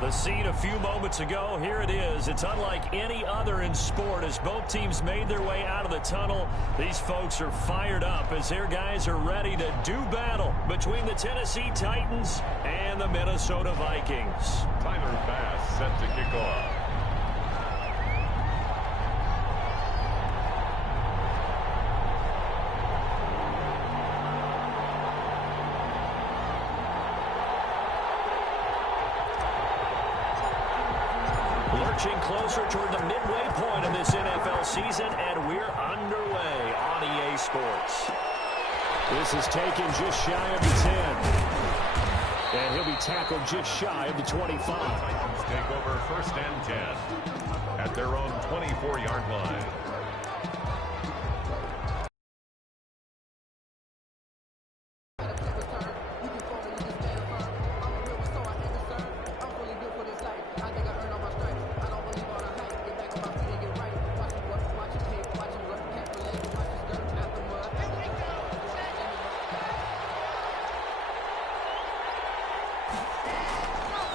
The scene a few moments ago, here it is. It's unlike any other in sport as both teams made their way out of the tunnel. These folks are fired up as their guys are ready to do battle between the Tennessee Titans and the Minnesota Vikings. Tyler Bass set to kick off. Lurching closer toward the midway point of this NFL season, and we're underway on EA Sports. This is taken just shy of the 10. And he'll be tackled just shy of the 25. Titans take over 1st and 10 at their own 24-yard line.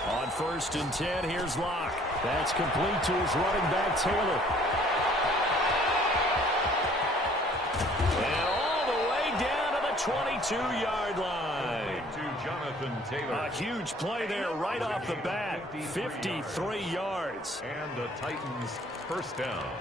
On 1st and 10, here's Locke. That's complete to his running back, Taylor. And all the way down to the 22-yard line. To Jonathan Taylor. A huge play there right off the bat. 53 yards. And the Titans' 1st down.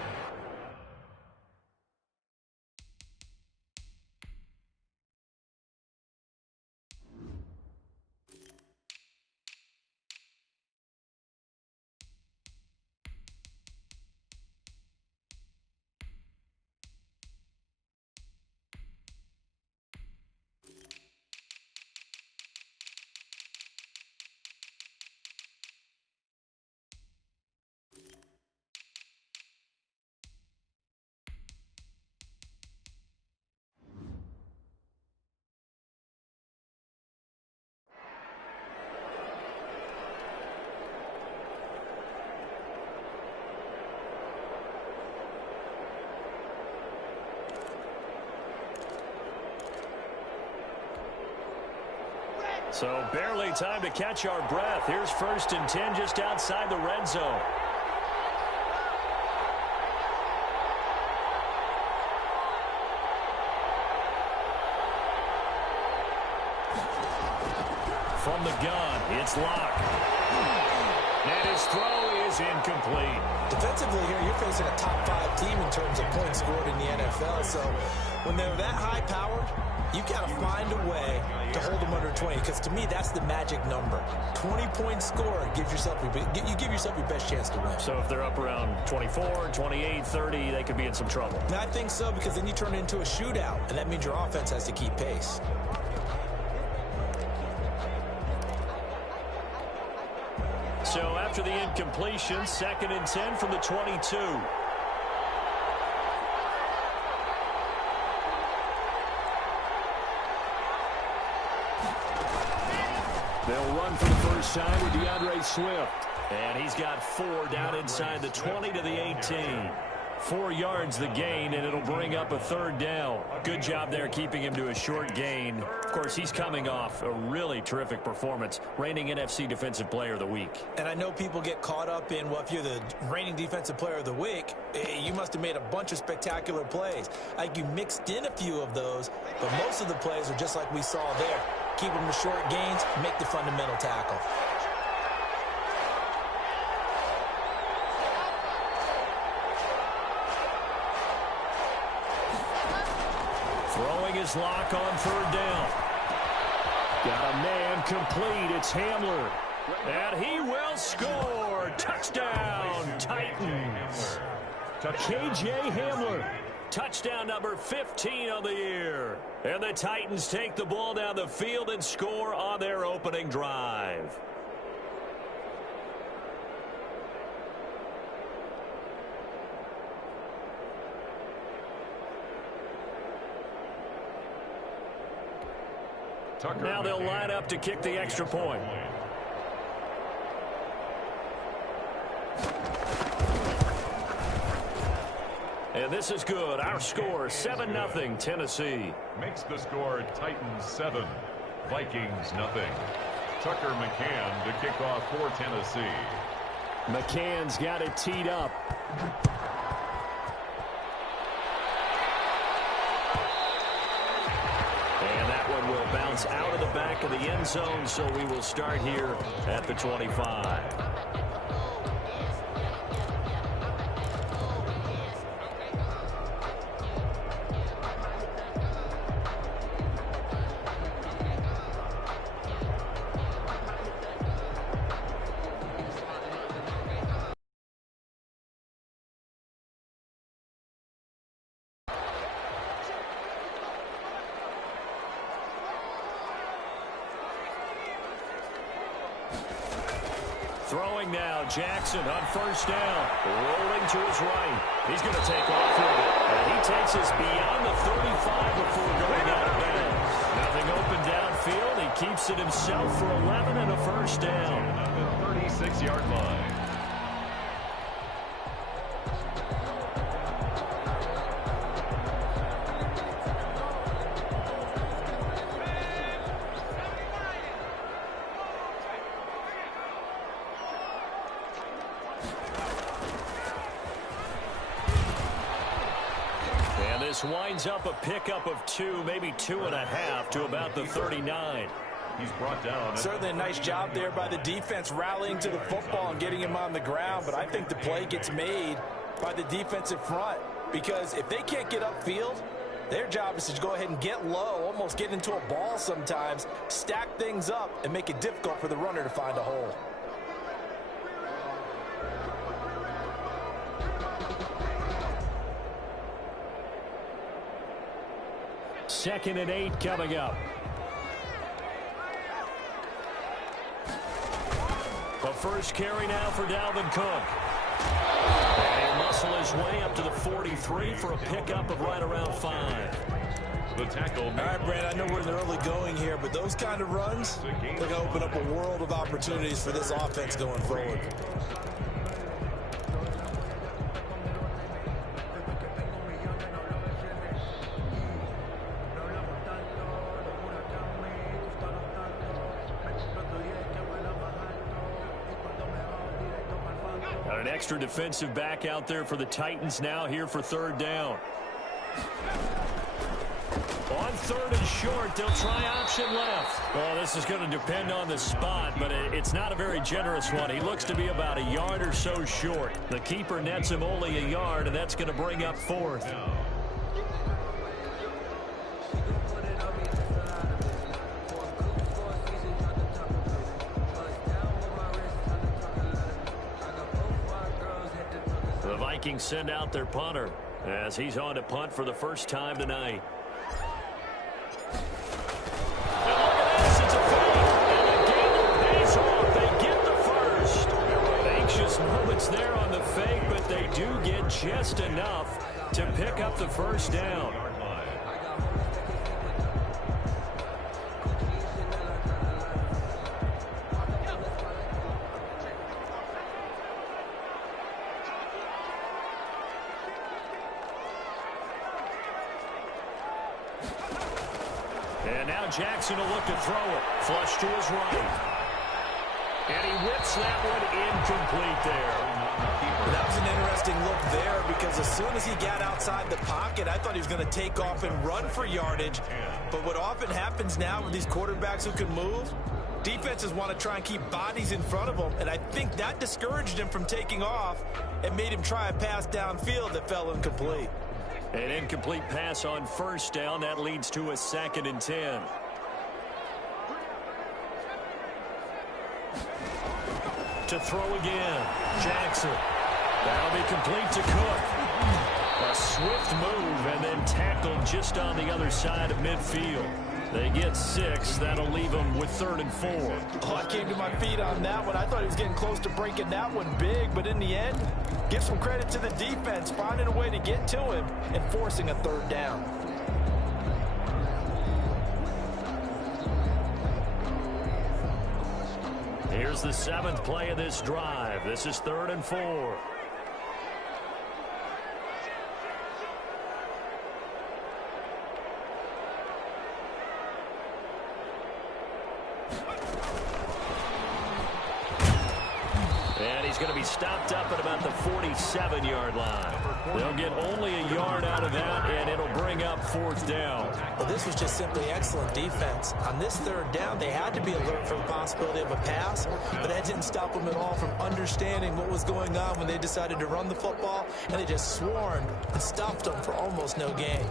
So barely time to catch our breath. Here's 1st and 10 just outside the red zone. From the gun, it's Locke. And his throw is incomplete. Defensively here, you're facing a top 5 team in terms of points scored in the NFL. So when they're that high-powered, you've got to find a way to hold them under 20, because to me, that's the magic number. 20-point score gives yourself you give yourself your best chance to win. So if they're up around 24, 28, 30, they could be in some trouble. And I think so, because then you turn it into a shootout, and that means your offense has to keep pace. So after the incompletion, 2nd and 10 from the 22. They'll run for the first time with DeAndre Swift. And he's got 4 down inside the 20 to the 18. 4 yards the gain, and it'll bring up a 3rd down. Good job there keeping him to a short gain. Of course, he's coming off a really terrific performance, reigning NFC Defensive Player of the Week. And I know people get caught up in, well, if you're the reigning Defensive Player of the Week, you must have made a bunch of spectacular plays. Like, you mixed in a few of those, but most of the plays are just like we saw there. Keep them to short gains, make the fundamental tackle. Throwing his Lock on 3rd down. Got a man complete. It's Hamler. And he will score. Touchdown, Titans. KJ Hamler. Touchdown number 15 on the year. And the Titans take the ball down the field and score on their opening drive. Now they'll line up to kick the extra point. And this is good. Our score, 7-0 Tennessee. Makes the score Titans 7, Vikings 0. Tucker McCann to kick off for Tennessee. McCann's got it teed up. And that one will bounce out of the back of the end zone, so we will start here at the 25. Throwing now, Jackson on first down. Rolling to his right. He's going to take off with it. And he takes us beyond the 35 before going out of bounds. Nothing open downfield. He keeps it himself for 11 and a first down. At the 36-yard line. This winds up a pickup of 2, maybe 2.5 to about the 39. He's brought down. Certainly a nice job there by the defense rallying to the football and getting him on the ground, but I think the play gets made by the defensive front because if they can't get upfield, their job is to go ahead and get low, almost get into a ball sometimes, stack things up, and make it difficult for the runner to find a hole. Second and 8 coming up. The first carry now for Dalvin Cook. And he'll muscle his way up to the 43 for a pickup of right around 5. The tackle. All right, Brad, I know we're in the early going here, but those kind of runs, they're going to open up a world of opportunities for this offense going forward. Got an extra defensive back out there for the Titans now here for third down. On third and short, they'll try option left. Well, this is going to depend on the spot, but it's not a very generous one. He looks to be about a yard or so short. The keeper nets him only a yard, and that's going to bring up fourth. The Vikings send out their punter as he's on to punt for the first time tonight. And look at this, it's a fake. And the game pays off. They get the first. Anxious moments there on the fake, but they do get just enough to pick up the first down. And now Jackson will look to throw it. Flush to his right. And he whips that one incomplete there. That was an interesting look there because as soon as he got outside the pocket, I thought he was going to take off and run for yardage. But what often happens now with these quarterbacks who can move, defenses want to try and keep bodies in front of them. And I think that discouraged him from taking off and made him try a pass downfield that fell incomplete. An incomplete pass on first down. That leads to a 2nd and 10. To throw again. Jackson. That'll be complete to Cook. A swift move and then tackled just on the other side of midfield. They get 6. That'll leave them with 3rd and 4. Oh, I came to my feet on that one. I thought he was getting close to breaking that one big, but in the end, give some credit to the defense, finding a way to get to him and forcing a 3rd down. Here's the 7th play of this drive. This is 3rd and 4. And he's going to be stopped up at about the 47-yard line. They'll get only a yard out of that, and it'll bring up 4th down. Well, this was just simply excellent defense. On this 3rd down, they had to be alert for the possibility of a pass, but that didn't stop them at all from understanding what was going on when they decided to run the football, and they just swarmed and stuffed them for almost no gain.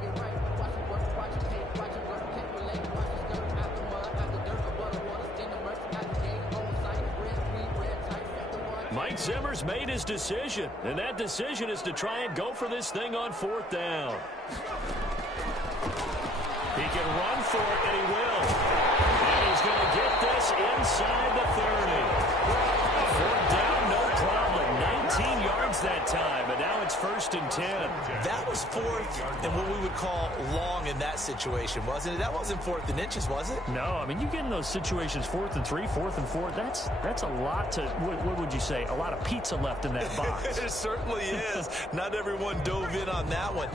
Mike Zimmer's made his decision, and that decision is to try and go for this thing on 4th down. He can run for it, and he will. And he's going to get this inside the 30. 4th down, no problem. 19 yards that time, and now it's 1st and 10. That was 4th and what we would call long in that situation, wasn't it? That wasn't 4th and inches, was it? No, I mean, you get in those situations 4th and 3, 4th and 4. That's a lot to, what would you say, a lot of pizza left in that box. It certainly is. Not everyone dove in on that one.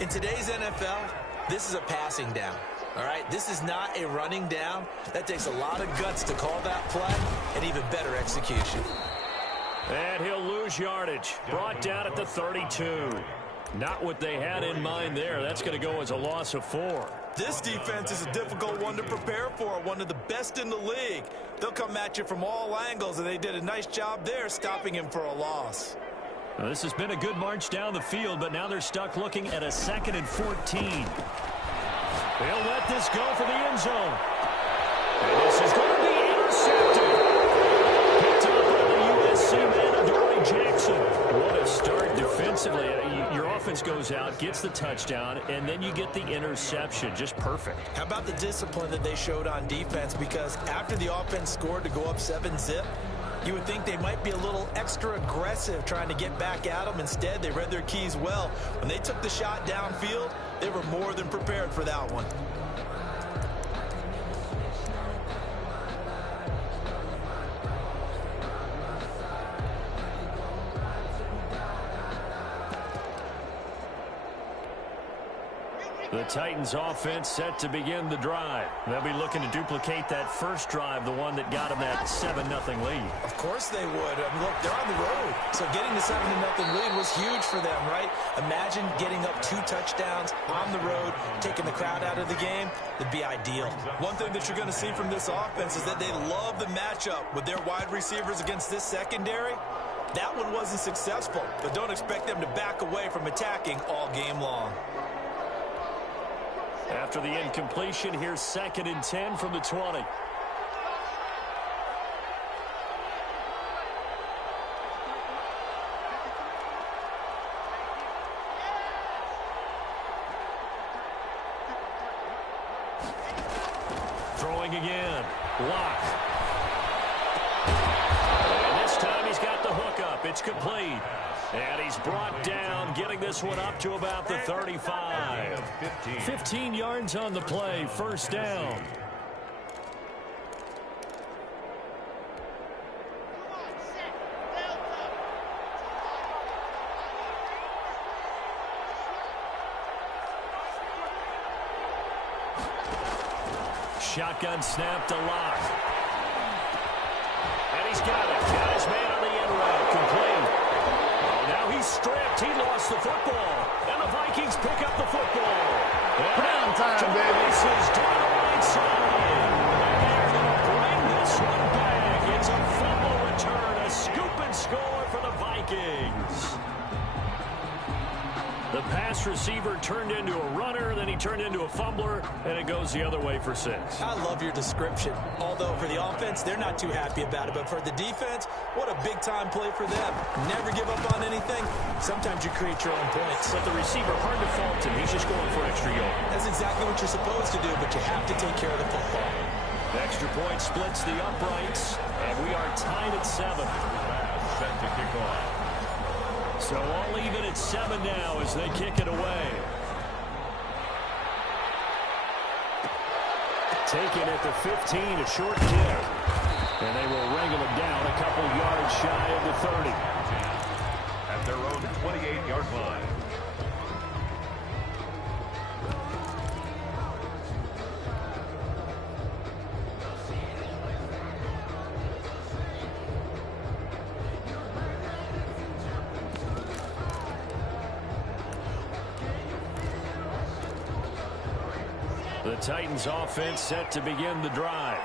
In today's NFL, this is a passing down. All right, this is not a running down. That takes a lot of guts to call that play and even better execution. And he'll lose yardage. Brought down at the 32. Not what they had in mind there. That's going to go as a loss of 4. This defense is a difficult one to prepare for, one of the best in the league. They'll come at you from all angles, and they did a nice job there stopping him for a loss. Well, this has been a good march down the field, but now they're stuck looking at a 2nd and 14. They'll let this go for the end zone. And this is going to be intercepted. Picked up by the USC man, Adoree Jackson. What a start defensively. Your offense goes out, gets the touchdown, and then you get the interception. Just perfect. How about the discipline that they showed on defense? Because after the offense scored to go up 7-zip, you would think they might be a little extra aggressive trying to get back at them. Instead, they read their keys well. When they took the shot downfield, they were more than prepared for that one. The Titans offense set to begin the drive. They'll be looking to duplicate that first drive, the one that got them that 7-0 lead. Of course they would. I mean, look, they're on the road. So getting the 7-0 lead was huge for them, right? Imagine getting up 2 touchdowns on the road, taking the crowd out of the game. It'd be ideal. One thing that you're going to see from this offense is that they love the matchup with their wide receivers against this secondary. That one wasn't successful, but don't expect them to back away from attacking all game long. After the incompletion, here's 2nd and 10 from the 20. Throwing again. Lock. And this time he's got the hook up. It's complete. And he's brought down, getting this one up to about the 35. 15 yards on the play, 1st down. Shotgun snap to Lock. And he's got it. Got his man on the end route. Complete. Now he's stripped. He lost the football. And the Vikings pick up the football. Down time, baby. Down the right side. And they're going to bring this one back. It's a fumble return. A scoop and score for the Vikings. The pass receiver turned into a runner, then he turned into a fumbler, and it goes the other way for 6. I love your description. Although for the offense, they're not too happy about it. But for the defense, what a big-time play for them. Never give up on anything. Sometimes you create your own points. But the receiver, hard to fault him. He's just going for extra yard. That's exactly what you're supposed to do, but you have to take care of the football. The extra point splits the uprights, and we are tied at 7. Set to kick off. So all even at 7 now as they kick it away. Taken at the 15, a short kick. And they will wrangle it down a couple yards shy of the 30. At their own 28-yard line. Titans offense set to begin the drive.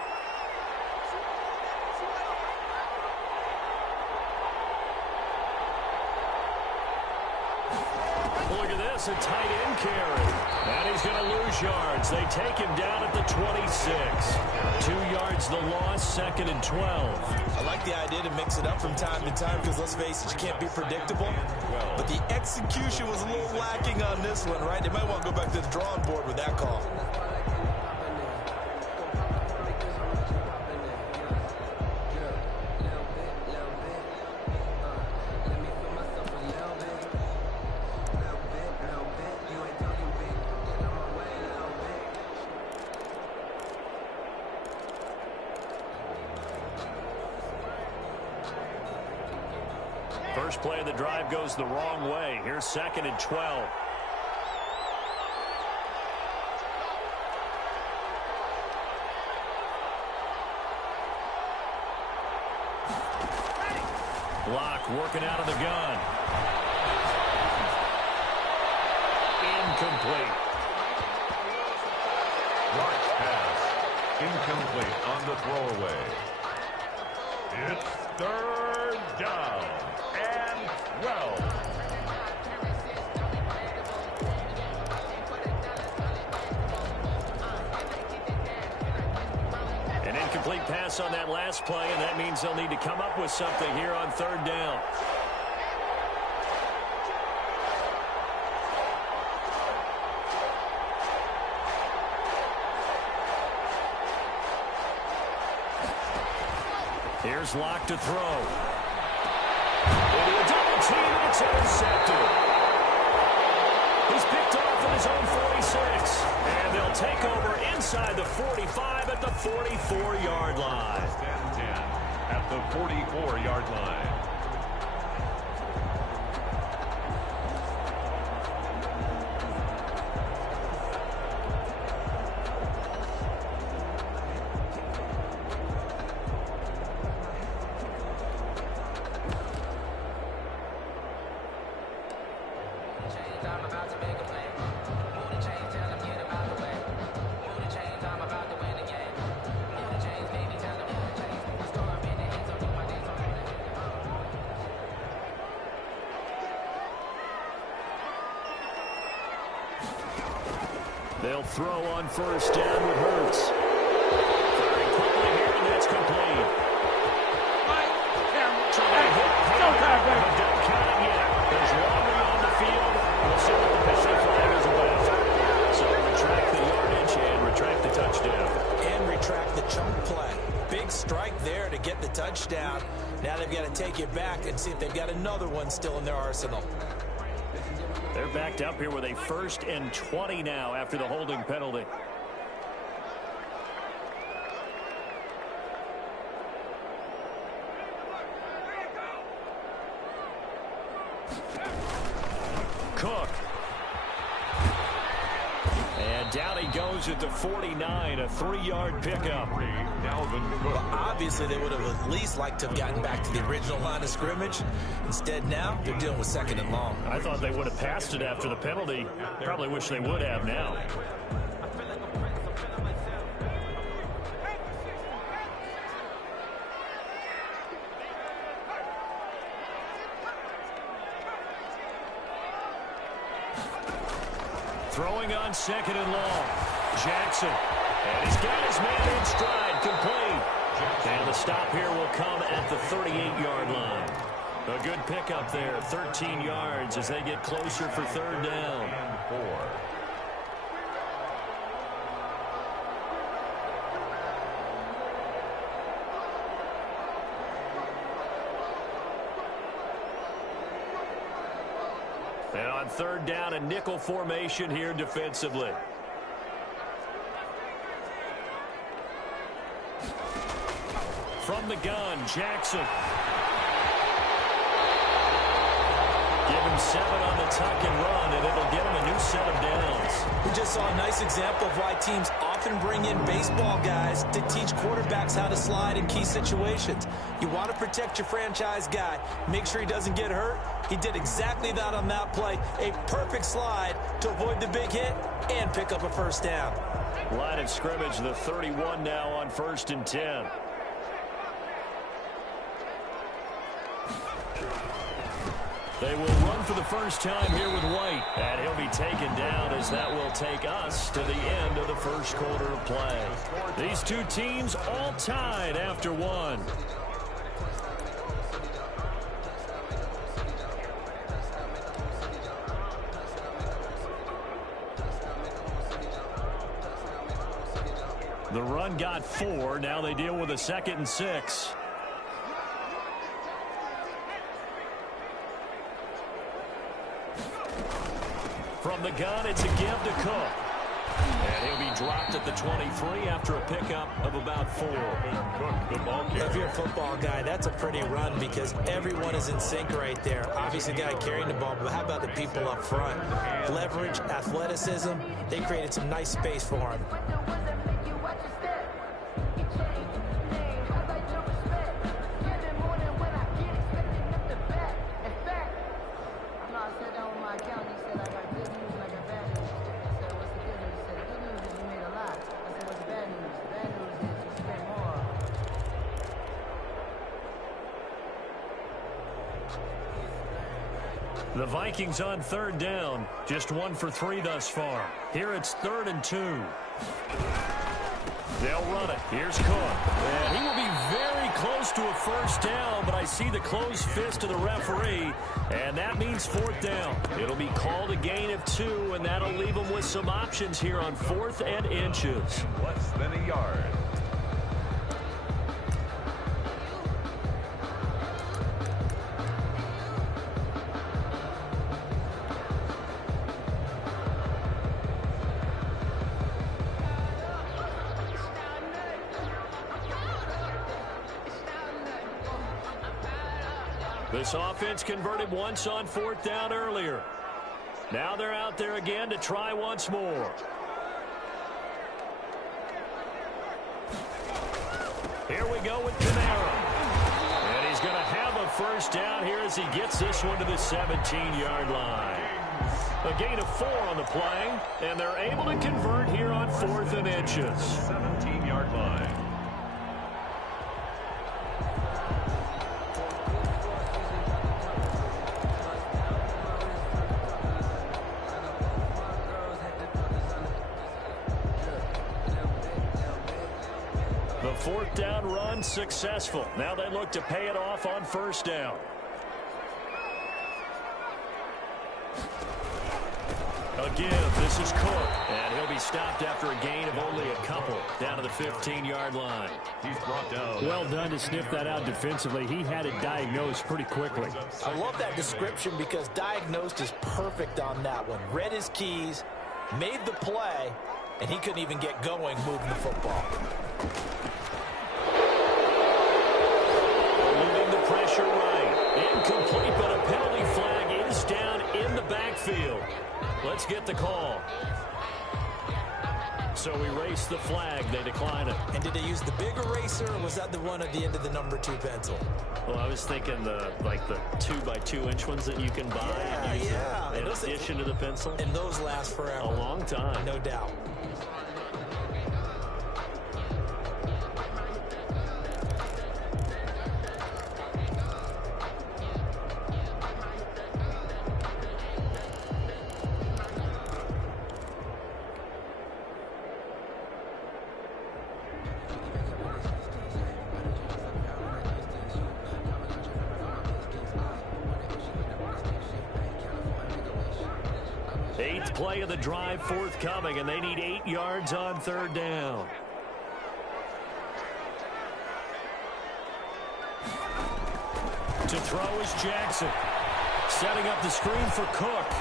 Look at this, a tight end carry. And he's going to lose yards. They take him down at the 26. 2 yards the loss, 2nd and 12. I like the idea to mix it up from time to time because, let's face it, you can't be predictable. But the execution was a little lacking on this one, right? They might want to go back to the drawing board with that call. First play of the drive goes the wrong way. Here's 2nd and 12. Block working out of the gun. Incomplete. Large pass. Incomplete on the throwaway. It's 3rd down and 12. An incomplete pass on that last play, and that means they'll need to come up with something here on 3rd down. Here's Locke to throw. Into a double team, and it's intercepted. He's picked off at his own 46. And they'll take over inside the 45 at the 44-yard line. And 10 at the 44-yard line. They'll throw on 1st down with Hurts. Very quickly here, and that's complete. But don't count it yet. There's laundry on the field. We'll see what the penalty flag is about. So retract the yardage and retract the touchdown. And retract the chunk play. Big strike there to get the touchdown. Now they've got to take it back and see if they've got another one still in their arsenal. They're backed up here with a 1st and 20 now after the holding penalty. Cook. And down he goes at the 49, a 3-yard pickup. Well, obviously they would have at least liked to have gotten back to the original line of scrimmage. Instead now they're dealing with 2nd and long. I thought they would have passed it after the penalty. Probably wish they would have now. Throwing on 2nd and long. Jackson. And he's got his man in stride, complete. And the stop here will come at the 38-yard line. A good pickup there, 13 yards as they get closer for 3rd down. And 4. And on 3rd down, a nickel formation here defensively. From the gun, Jackson. Given him 7 on the tuck and run, and it'll get him a new set of downs. We just saw a nice example of why teams often bring in baseball guys to teach quarterbacks how to slide in key situations. You want to protect your franchise guy. Make sure he doesn't get hurt. He did exactly that on that play. A perfect slide to avoid the big hit and pick up a first down. Line of scrimmage, the 31 now on 1st and 10. They will run for the first time here with White. And he'll be taken down as that will take us to the end of the first quarter of play. These two teams all tied after one. The run got 4. Now they deal with a 2nd and 6. From the gun, it's a give to Cook. And he'll be dropped at the 23 after a pickup of about 4. If you're a football guy, that's a pretty run because everyone is in sync right there. Obviously, the guy carrying the ball, but how about the people up front? Leverage, athleticism, they created some nice space for him. The Vikings on 3rd down. Just 1 for 3 thus far. Here it's 3rd and 2. They'll run it. Here's Cook. And he will be very close to a first down, but I see the closed fist of the referee, and that means 4th down. It'll be called a gain of 2, and that'll leave them with some options here on 4th and inches. Less than a yard. This offense converted once on 4th down earlier. Now they're out there again to try once more. Here we go with Kamara. And he's going to have a first down here as he gets this one to the 17-yard line. A gain of 4 on the play, and they're able to convert here on 4th and inches. 17-yard line. The 4th down run successful. Now they look to pay it off on 1st down. Again, this is Cook, and he'll be stopped after a gain of only a couple down to the 15-yard line. He's brought down. Well done to sniff that out defensively. He had it diagnosed pretty quickly. I love that description because diagnosed is perfect on that one. Read his keys, made the play, and he couldn't even get going moving the football. Moving the pressure right. Incomplete, but a penalty flag is down in the backfield. Let's get the call. So we race the flag. They decline it. And did they use the big eraser, or was that the one at the end of the number 2 pencil? Well, I was thinking the 2x2-inch ones that you can buy and use in addition to the pencil. And those last forever. A long time. No doubt. Eighth play of the drive forthcoming, and they need 8 yards on 3rd down. To throw is Jackson. Setting up the screen for Cook.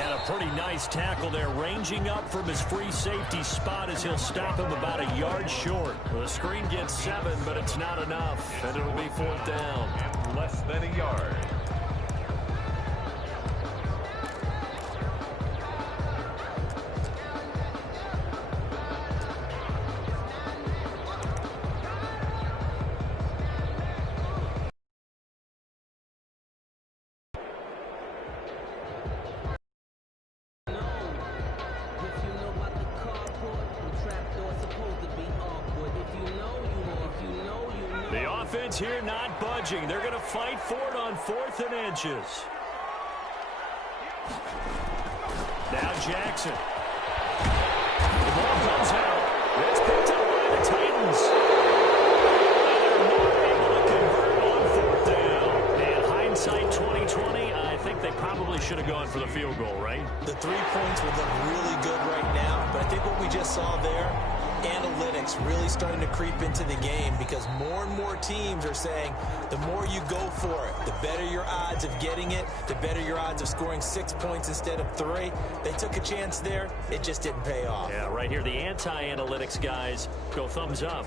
And a pretty nice tackle there, ranging up from his free safety spot as he'll stop him about a yard short. The screen gets 7, but it's not enough, and it'll be 4th down. Less than a yard. offense here not budging. They're going to fight for it on 4th and inches. Now Jackson. The ball comes out. It's picked up by the Titans. They're not able to convert on 4th down. And hindsight 2020, I think they probably should have gone for the field goal, right? The 3 points would look really good right now, but I think what we just saw there, analytics really starting to creep into the game because more and more teams are saying the more you go for it, the better your odds of getting it, the better your odds of scoring 6 points instead of 3. They took a chance there. It just didn't pay off. Yeah, right here, the anti-analytics guys go thumbs up.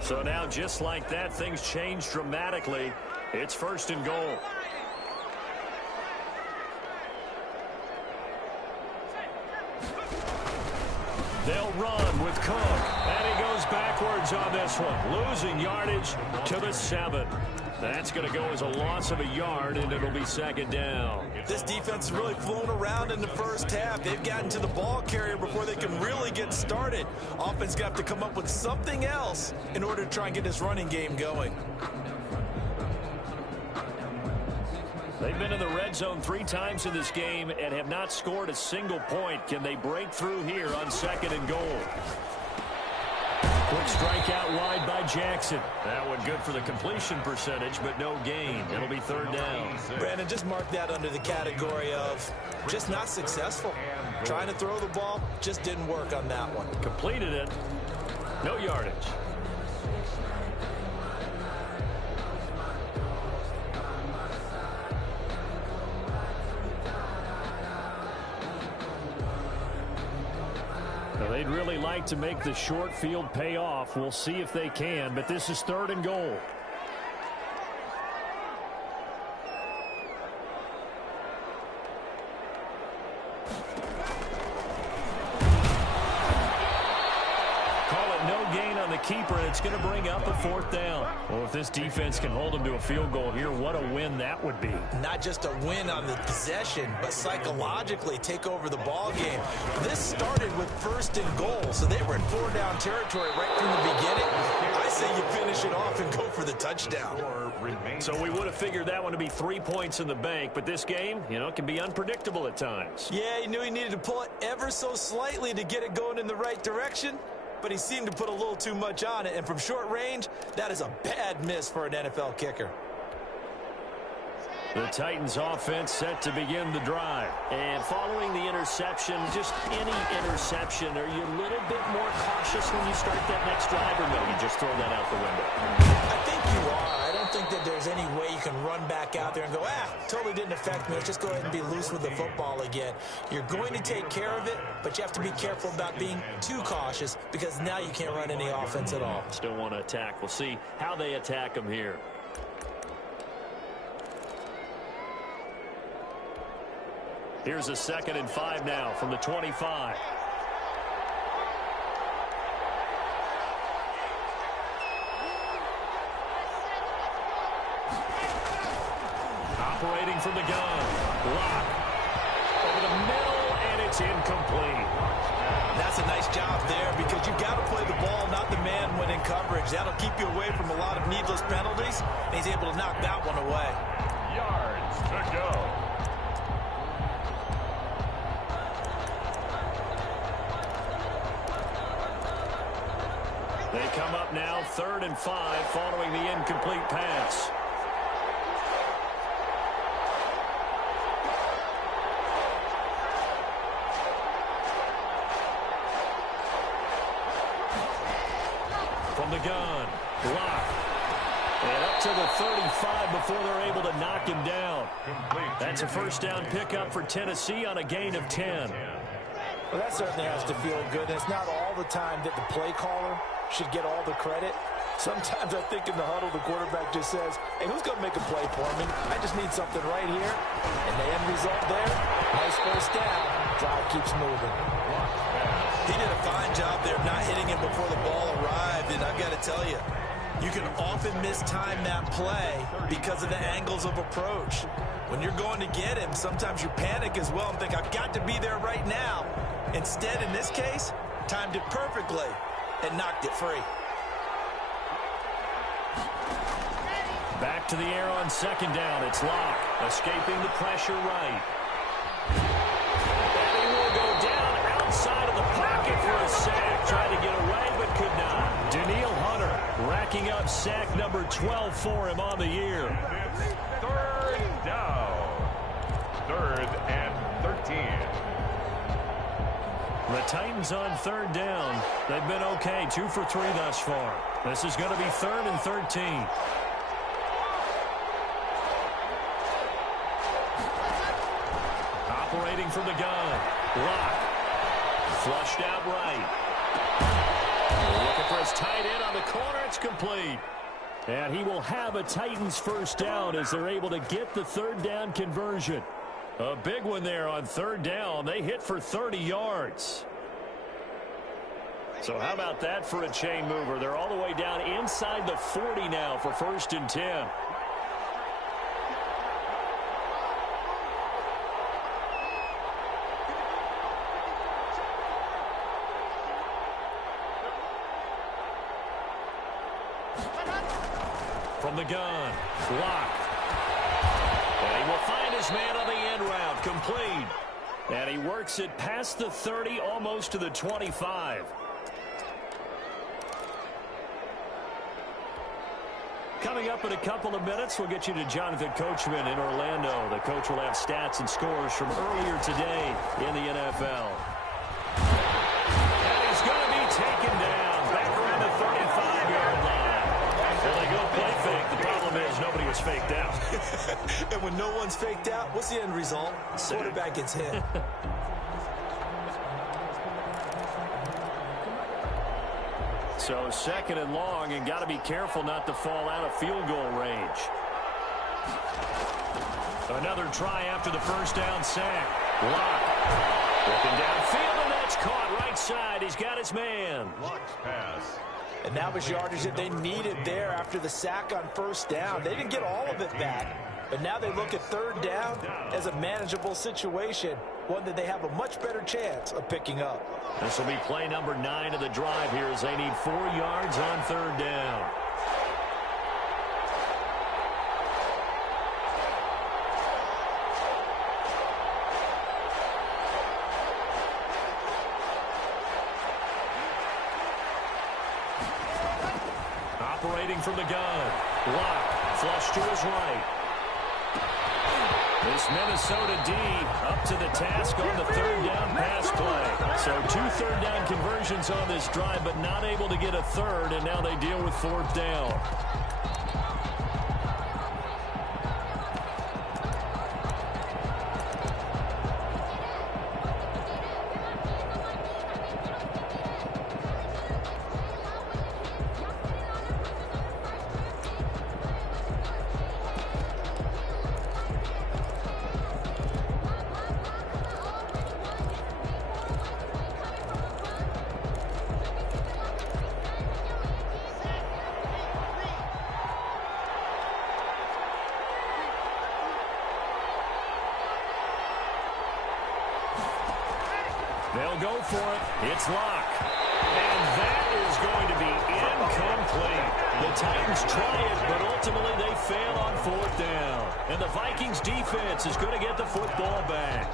So now, just like that, things change dramatically. It's 1st and goal. They'll run with Cook. And he goes backwards on this one. Losing yardage to the 7. That's going to go as a loss of a yard, and it'll be 2nd down. This defense has really flown around in the first half. They've gotten to the ball carrier before they can really get started. Offense going to have to come up with something else in order to try and get this running game going. They've been in the red zone 3 times in this game and have not scored a single point. Can they break through here on 2nd and goal? Quick strike out wide by Jackson. That one good for the completion percentage, but no gain. It'll be 3rd down. Brandon, just mark that under the category of just not successful. Trying to throw the ball, just didn't work on that one. Completed it. No yardage. They'd really like to make the short field pay off. We'll see if they can, but this is 3rd and goal. Call it no gain on the keeper, and it's going to bring up a 4th down. Well, if this defense can hold them to a field goal here, what a win that would be. Not just a win on the possession, but psychologically take over the ball game. This started with 1st and goal, so they were in 4-down territory right from the beginning. I say you finish it off and go for the touchdown. So we would have figured that one to be 3 points in the bank, but this game, you know, can be unpredictable at times. Yeah, he knew he needed to pull it ever so slightly to get it going in the right direction, but he seemed to put a little too much on it, and from short range, that is a bad miss for an NFL kicker. The Titans offense set to begin the drive. And following the interception, just any interception, are you a little bit more cautious when you start that next drive, or no, you just throw that out the window? I think you are. I don't think that there's any way you can run back out there and go, totally didn't affect me. Let's just go ahead and be loose with the football again. You're going to take care of it, but you have to be careful about being too cautious because now you can't run any offense at all. Still want to attack. We'll see how they attack them here. Here's a 2nd and 5 now from the 25. Operating from the gun. Block. Over the middle, and it's incomplete. That's a nice job there because you've got to play the ball, not the man when in coverage. That'll keep you away from a lot of needless penalties, and he's able to knock that one away. Yards to go. They come up now 3rd and 5 following the incomplete pass. From the gun, block. And up to the 35 before they're able to knock him down. That's a 1st down pickup for Tennessee on a gain of 10. Well, that certainly has to feel good. And it's not all the time that the play caller should get all the credit. Sometimes I think in the huddle, the quarterback just says, hey, who's going to make a play for me? I just need something right here. And the end result there, nice 1st down. Drive keeps moving. He did a fine job there not hitting him before the ball arrived. And I've got to tell you, you can often mistime that play because of the angles of approach. When you're going to get him, sometimes you panic as well and think, I've got to be there right now. Instead, in this case, timed it perfectly and knocked it free. Back to the air on second down. It's Locke, escaping the pressure right. And he will go down outside of the pocket for a sack. Tried to get away, but could not. Daniil Hunter racking up sack number 12 for him on the year. Third down. 3rd and 13. The Titans on third down. They've been okay, 2 for 3 thus far. This is going to be 3rd and 13. Operating from the gun. Locke. Flushed out right. Looking for his tight end on the corner. It's complete. And he will have a Titans first down as they're able to get the third down conversion. A big one there on third down. They hit for 30 yards. So how about that for a chain mover? They're all the way down inside the 40 now for 1st and 10. From the gun, Locke. And he will find his man on the end route, complete. And he works it past the 30, almost to the 25. Coming up in a couple of minutes, we'll get you to Jonathan Coachman in Orlando. The coach will have stats and scores from earlier today in the NFL. And he's going to be taken down back around the 35-yard line. Well, they go play fake. The problem is nobody was faked out. And when no one's faked out, what's the end result? The quarterback gets hit. So 2nd and long, and got to be careful not to fall out of field goal range. Another try after the first down sack. Locke looking downfield, and that's caught right side. He's got his man. Locke's pass. And that was yardage that they needed there after the sack on first down. They didn't get all of it back, but now they look at third down as a manageable situation, one that they have a much better chance of picking up. This will be play number 9 of the drive here as they need 4 yards on third down. Operating from the gun. Locke, flush to his right. This Minnesota D up to the task on the third down pass play. So 2 third down conversions on this drive, but not able to get a third, and now they deal with 4th down. They'll go for it. It's Locke. And that is going to be incomplete. The Titans try it, but ultimately they fail on 4th down. And the Vikings defense is going to get the football back.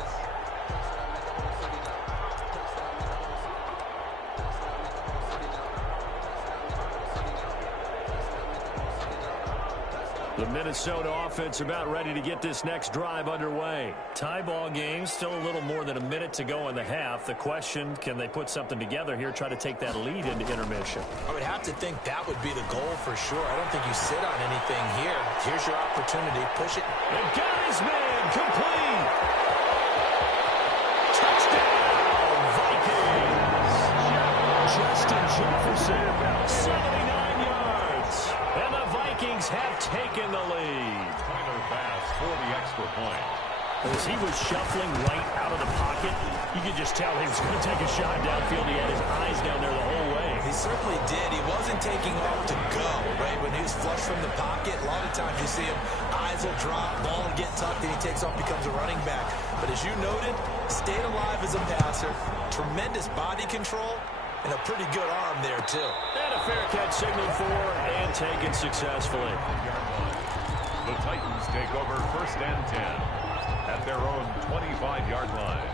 The Minnesota offense about ready to get this next drive underway. Tie ball game, still a little more than a minute to go in the half. The question, can they put something together here, try to take that lead into intermission? I would have to think that would be the goal for sure. I don't think you sit on anything here. Here's your opportunity. Push it. They got his man. Complete. Touchdown, Vikings. Justin Jefferson, 79 yards. And the Vikings have taken the lead. Tyler Bass for the extra point. As he was shuffling right out of the pocket, you could just tell he was going to take a shot downfield. He had his eyes down there the whole way. He certainly did. He wasn't taking off to go, right? When he was flush from the pocket, a lot of times you see him, eyes will drop, ball will get tucked, and he takes off, becomes a running back. But as you noted, stayed alive as a passer, tremendous body control, and a pretty good arm there, too. And a fair catch signaled for and taken successfully. The Titans take over 1st and 10 at their own 25-yard line.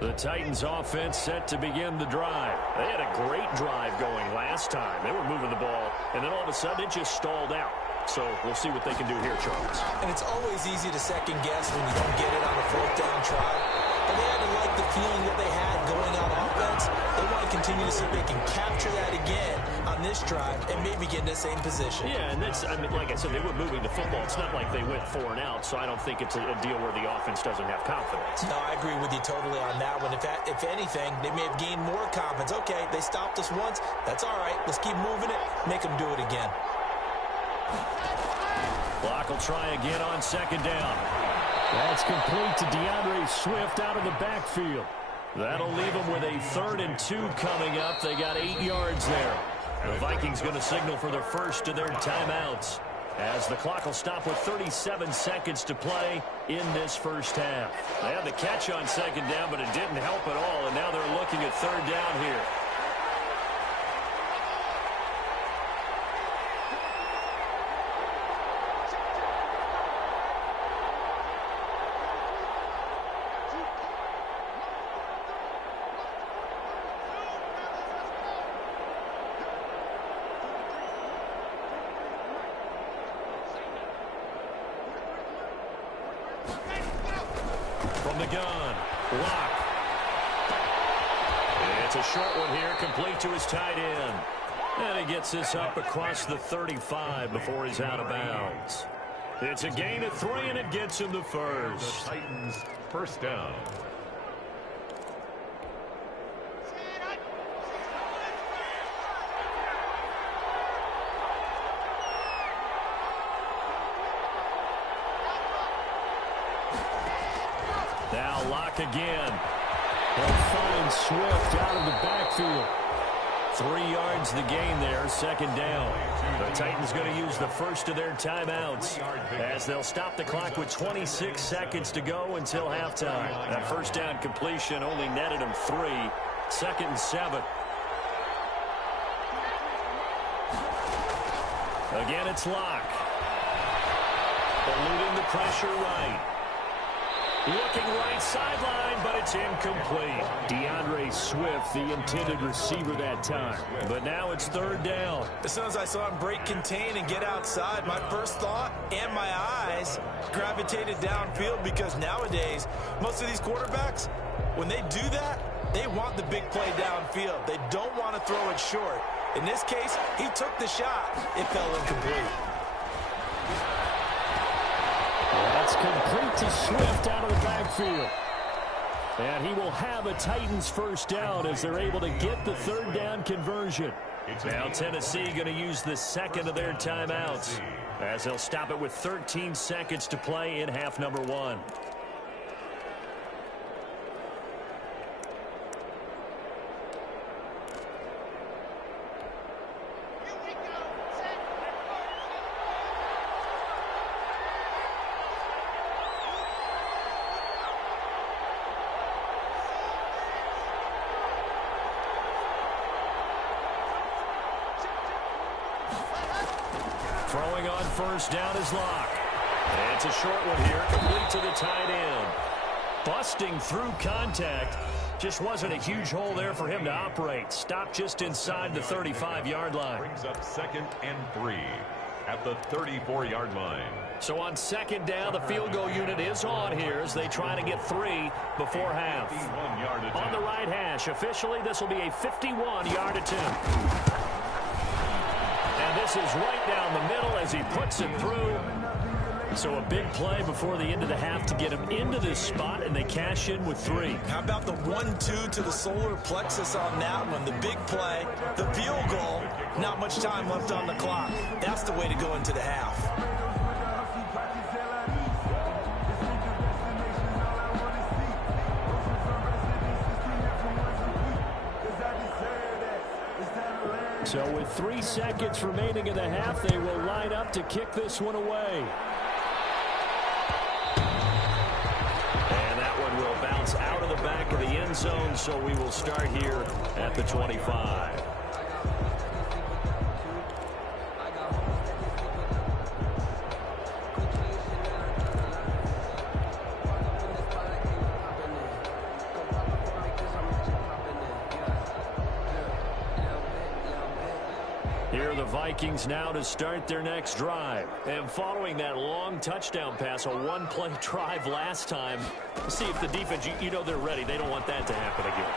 The Titans offense set to begin the drive. They had a great drive going last time. They were moving the ball, and then all of a sudden it just stalled out. So we'll see what they can do here, Charles. And it's always easy to second guess when you don't get it on a 4th down try. But they had to like the feeling that they had going on offense. They want to continue to see if they can capture that again on this drive and maybe get in the same position. Yeah, and that's, I mean, like I said, they were moving the football. It's not like they went 4 and out, so I don't think it's a deal where the offense doesn't have confidence. No, I agree with you totally on that one. If anything, they may have gained more confidence. Okay, they stopped us once. That's all right. Let's keep moving it. Make them do it again. Clock will try again on 2nd down. That's complete to DeAndre Swift out of the backfield. That'll leave them with a 3rd and 2 coming up. They got 8 yards there. The Vikings going to signal for the first of their timeouts, as the clock will stop with 37 seconds to play in this first half. They had the catch on 2nd down, but it didn't help at all, and now they're looking at 3rd down here. From the gun, Locke. It's a short one here, complete to his tight end. And he gets this up across the 35 before he's out of bounds. It's a gain of 3, and it gets him the first. The Titans 1st down. Now Locke again. He'll find Swift out of the backfield. 3 yards the gain there, 2nd down. The Titans going to use the first of their timeouts, as they'll stop the clock with 26 seconds to go until halftime. That 1st down completion only netted him 3. 2nd and 7. Again, it's Locke. Eluding the pressure right. Looking right sideline, but it's incomplete. DeAndre Swift, the intended receiver that time. But now it's 3rd down. As soon as I saw him break contain and get outside, my first thought and my eyes gravitated downfield, because nowadays, most of these quarterbacks, when they do that, they want the big play downfield. They don't want to throw it short. In this case, he took the shot. It fell incomplete. That's complete to Swift out of the backfield. And he will have a Titans 1st down as they're able to get the 3rd down conversion. Now Tennessee going to use the 2nd of their timeouts, as they'll stop it with 13 seconds to play in half number 1. Throwing on 1st down is Locke. It's a short one here, complete to the tight end. Busting through contact. Just wasn't a huge hole there for him to operate. Stopped just inside the 35-yard line. Brings up 2nd and 3 at the 34-yard line. So on 2nd down, the field goal unit is on here as they try to get 3 before half. On the right hash, officially this will be a 51-yard attempt. And this is right down the middle as he puts it through. So a big play before the end of the half to get him into this spot, and they cash in with 3. How about the 1-2 to the solar plexus on that one? The big play, the field goal, not much time left on the clock. That's the way to go into the half. So with 3 seconds remaining in the half, they will line up to kick this one away. back of the end zone, so we will start here at the 25. Here are the Vikings now to start their next drive. And following that long touchdown pass, a one-play drive last time, see if the defense, you know they're ready. They don't want that to happen again.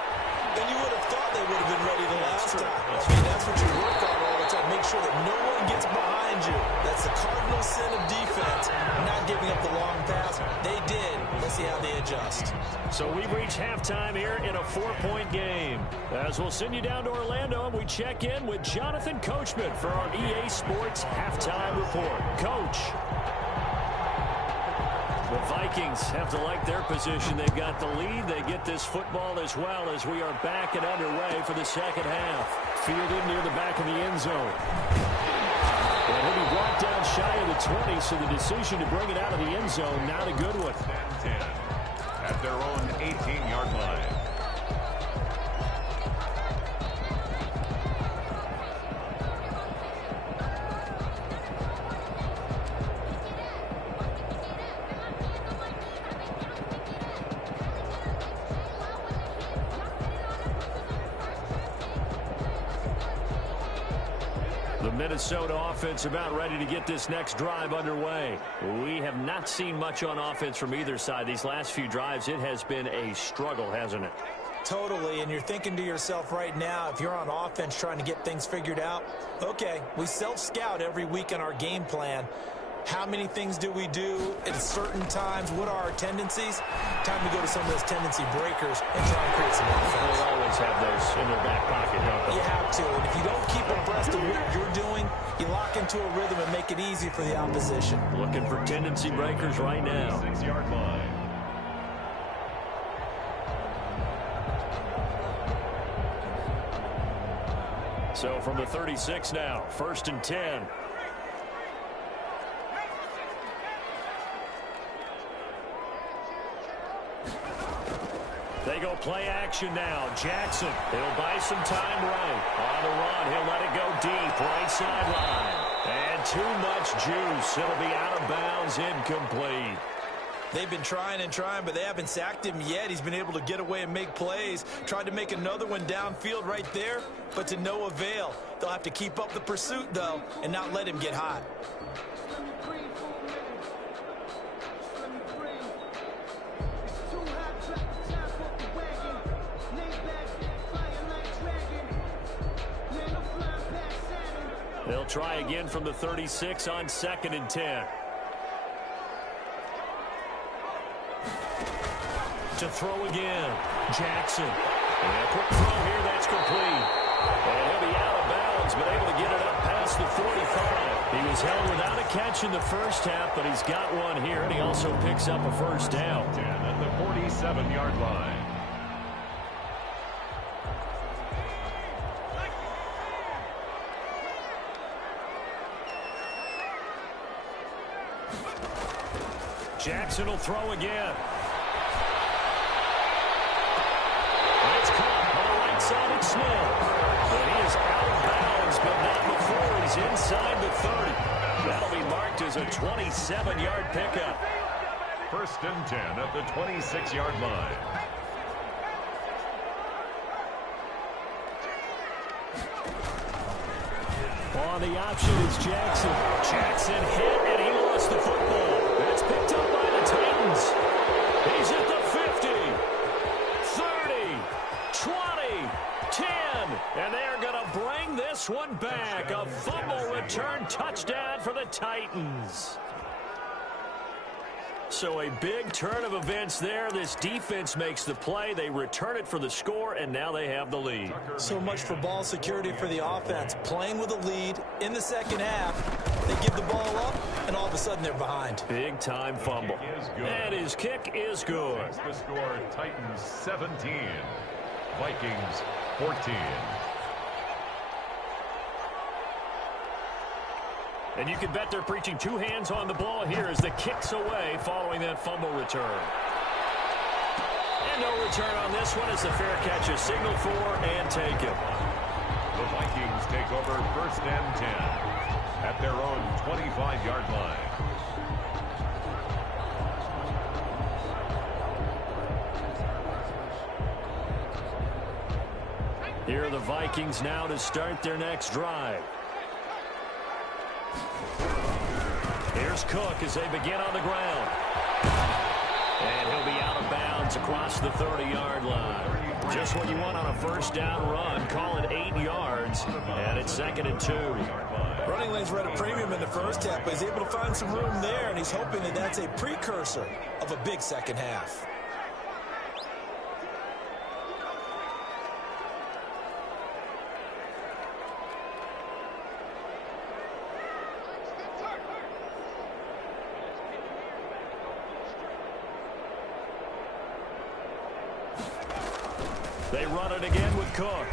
And you would have thought they would have been ready the last time. That's what you work on all the time. Make sure that no one gets behind you. That's the cardinal sin of defense, not giving up the long pass. They did. Let's see how they adjust. So we've reached halftime here in a 4-point game. As we'll send you down to Orlando, and we check in with Jonathan Coachman for our EA Sports Halftime Report. Coach. The Vikings have to like their position. They've got the lead. They get this football as well as we are back and underway for the second half. Fielded near the back of the end zone. And he'll be brought down shy of the 20, so the decision to bring it out of the end zone, not a good one. 10 at their own 18-yard line. The Minnesota offense about ready to get this next drive underway. We have not seen much on offense from either side. These last few drives, it has been a struggle, hasn't it? Totally, and you're thinking to yourself right now, if you're on offense trying to get things figured out, okay, we self-scout every week in our game plan. How many things do we do at certain times? What are our tendencies? Time to go to some of those tendency breakers and try and create some offense. They'll always have those in their back pocket, don't they? You have to, and if you don't keep abreast of what you're doing, you lock into a rhythm and make it easy for the opposition. Looking for tendency breakers right now. 6-yard line. So from the 36 now, 1st and 10. They go play action now. Jackson, he'll buy some time right. On the run, he'll let it go deep, right sideline. And too much juice. It'll be out of bounds, incomplete. They've been trying and trying, but they haven't sacked him yet. He's been able to get away and make plays. Tried to make another one downfield right there, but to no avail. They'll have to keep up the pursuit, though, and not let him get hot. They'll try again from the 36 on 2nd and 10. To throw again. Jackson. And a quick throw here, that's complete. And he'll be out of bounds, but able to get it up past the 45. He was held without a catch in the first half, but he's got one here, and he also picks up a first down. 10 at the 47-yard line. Jackson will throw again. It's caught on the right side and Smith. But he is out of bounds, but not before he's inside the 30. That'll be marked as a 27-yard pickup. 1st and 10 at the 26-yard line. On the option is Jackson. Jackson hit, and he lost the football. It's picked up by the Titans. He's at the 50, 30, 20, 10, and they're going to bring this one back. A fumble return touchdown for the Titans. So a big turn of events there. This defense makes the play. They return it for the score, and now they have the lead. So much for ball security for the offense. Playing with a lead in the second half. They give the ball up, and all of a sudden they're behind. Big-time fumble. And his kick is good. That's the score, Titans 17, Vikings 14. And you can bet they're preaching two hands on the ball here as the kick's away following that fumble return. And no return on this one as the fair catch is signaled for and taken. The Vikings take over 1st and 10 at their own 25-yard line. Here are the Vikings now to start their next drive. Here's Cook as they begin on the ground. And he'll be out of bounds across the 30-yard line. Just what you want on a first down run. Call it 8 yards, and it's 2nd and 2. Running lanes were at a premium in the first half, but he's able to find some room there, and he's hoping that that's a precursor of a big second half. They run it again with Cook.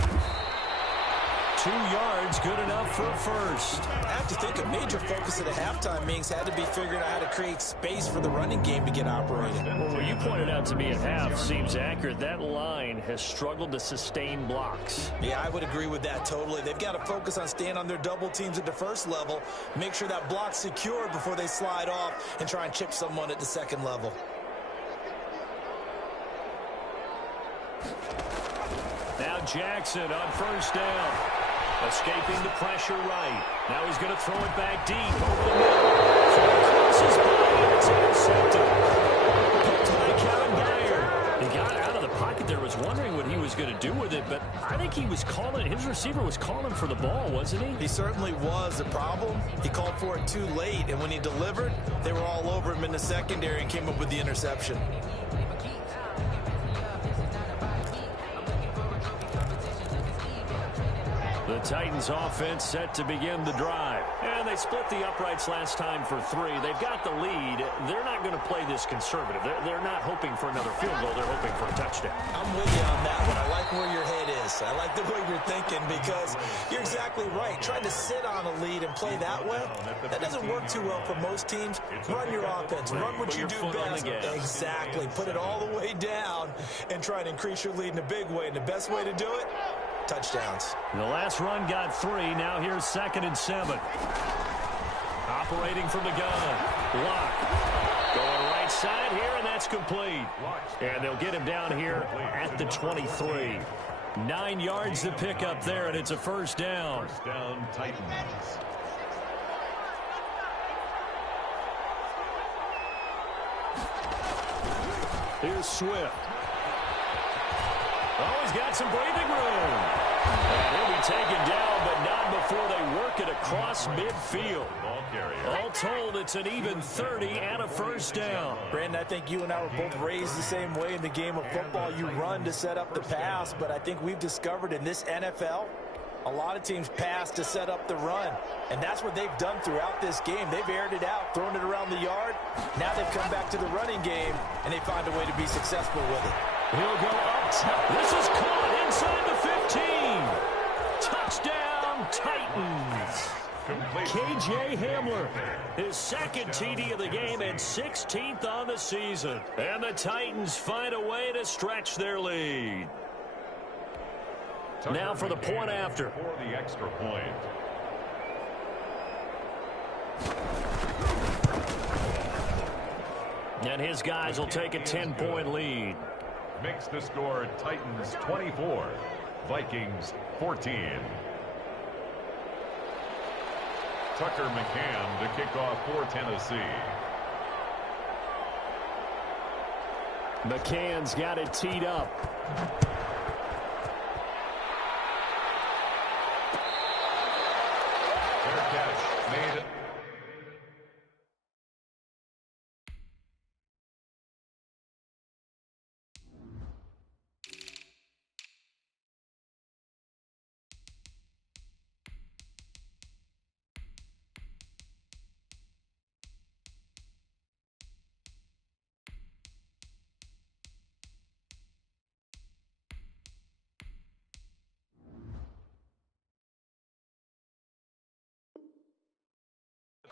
2 yards, good enough for a first. I have to think a major focus at a halftime meetings had to be figuring out how to create space for the running game to get operating. Well, what you pointed out to me at half seems accurate. That line has struggled to sustain blocks. Yeah, I would agree with that totally. They've got to focus on staying on their double teams at the first level, make sure that block's secured before they slide off and try and chip someone at the second level. Now Jackson on first down. Escaping the pressure right. Now he's going to throw it back deep over the middle. Throw crosses by, and it's intercepted. Picked by Kevin Byard. He got out of the pocket there, was wondering what he was going to do with it, but I think he was calling, his receiver was calling for the ball, wasn't he? He certainly was. The problem, he called for it too late, and when he delivered, they were all over him in the secondary and came up with the interception. The Titans offense set to begin the drive. And they split the uprights last time for 3. They've got the lead. They're not going to play this conservative. They're not hoping for another field goal. They're hoping for a touchdown. I'm with you on that one. I like where your head is. I like the way you're thinking because you're exactly right. Trying to sit on a lead and play that way, that doesn't work too well for most teams. Run your offense. Run what you do best. Exactly. Put it all the way down and try to increase your lead in a big way. And the best way to do it, touchdowns. The last run got 3. Now here's 2nd and 7. Operating from the gun. Lock. Going right side here, and that's complete. And they'll get him down here at the 23. 9 yards to pick up there, and it's a first down. First down, Titans. Here's Swift. Oh, he's got some breathing room. And he'll be taken down, but not before they work it across midfield. All told, it's an even 30 and a first down. Brandon, I think you and I were both raised the same way in the game of football. You run to set up the pass, but I think we've discovered in this NFL, a lot of teams pass to set up the run. And that's what they've done throughout this game. They've aired it out, thrown it around the yard. Now they've come back to the running game, and they find a way to be successful with it. He'll go up top. This is caught inside the 15. Touchdown, Titans. KJ Hamler, his 2nd TD of the game and 16th on the season. And the Titans find a way to stretch their lead. Now for the point after. For the extra point. And his guys will take a 10-point lead. Makes the score Titans 24, Vikings 14. Tucker McCann to kick off for Tennessee. McCann's got it teed up.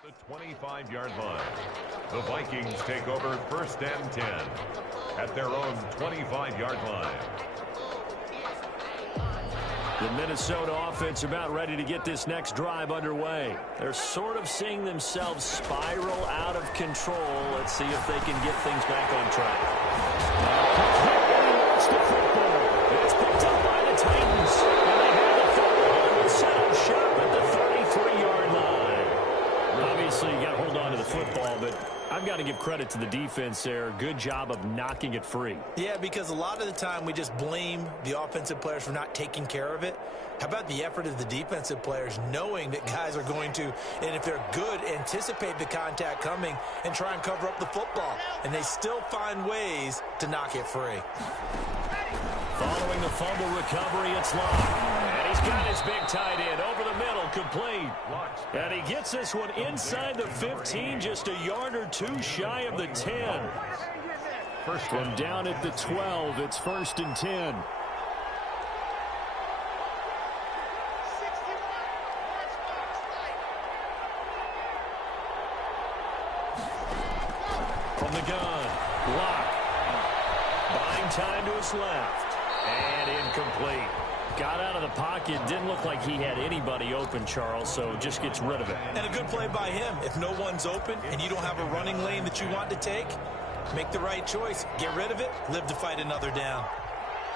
The 25-yard line. The Vikings take over first and 10 at their own 25-yard line. The Minnesota offense about ready to get this next drive underway. They're sort of seeing themselves spiral out of control. Let's see if they can get things back on track. The football. It's picked up by the Titans. And they have the football and set up shop at the 33-yard line. Obviously, you got to hold on to the football, but I've got to give credit to the defense there. Good job of knocking it free. Yeah, because a lot of the time we just blame the offensive players for not taking care of it. How about the effort of the defensive players knowing that guys are going to, and if they're good, anticipate the contact coming and try and cover up the football. And they still find ways to knock it free. Following the fumble recovery, it's Locke. And he's got his big tight end over the middle, complete. And he gets this one inside the 15, just a yard or two shy of the 10. From down at the 12, it's 1st and 10. From the gun, Locke. Buying time to his left. And incomplete. Got out of the pocket. Didn't look like he had anybody open, Charles, so just gets rid of it. And a good play by him. If no one's open and you don't have a running lane that you want to take, make the right choice. Get rid of it. Live to fight another down.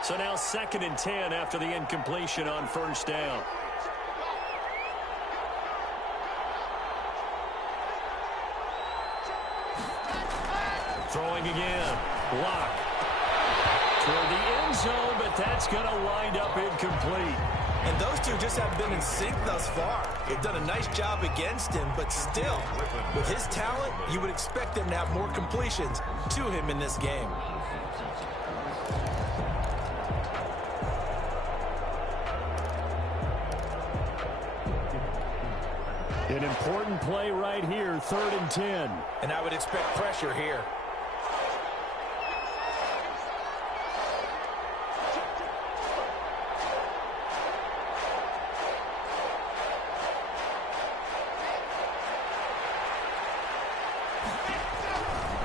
So now 2nd and 10 after the incompletion on 1st down. Throwing again. Locke. Toward the end zone, but that's going to wind up incomplete. And those two just have been in sync thus far. They've done a nice job against him, but still, with his talent, you would expect them to have more completions to him in this game. An important play right here, 3rd and 10. And I would expect pressure here.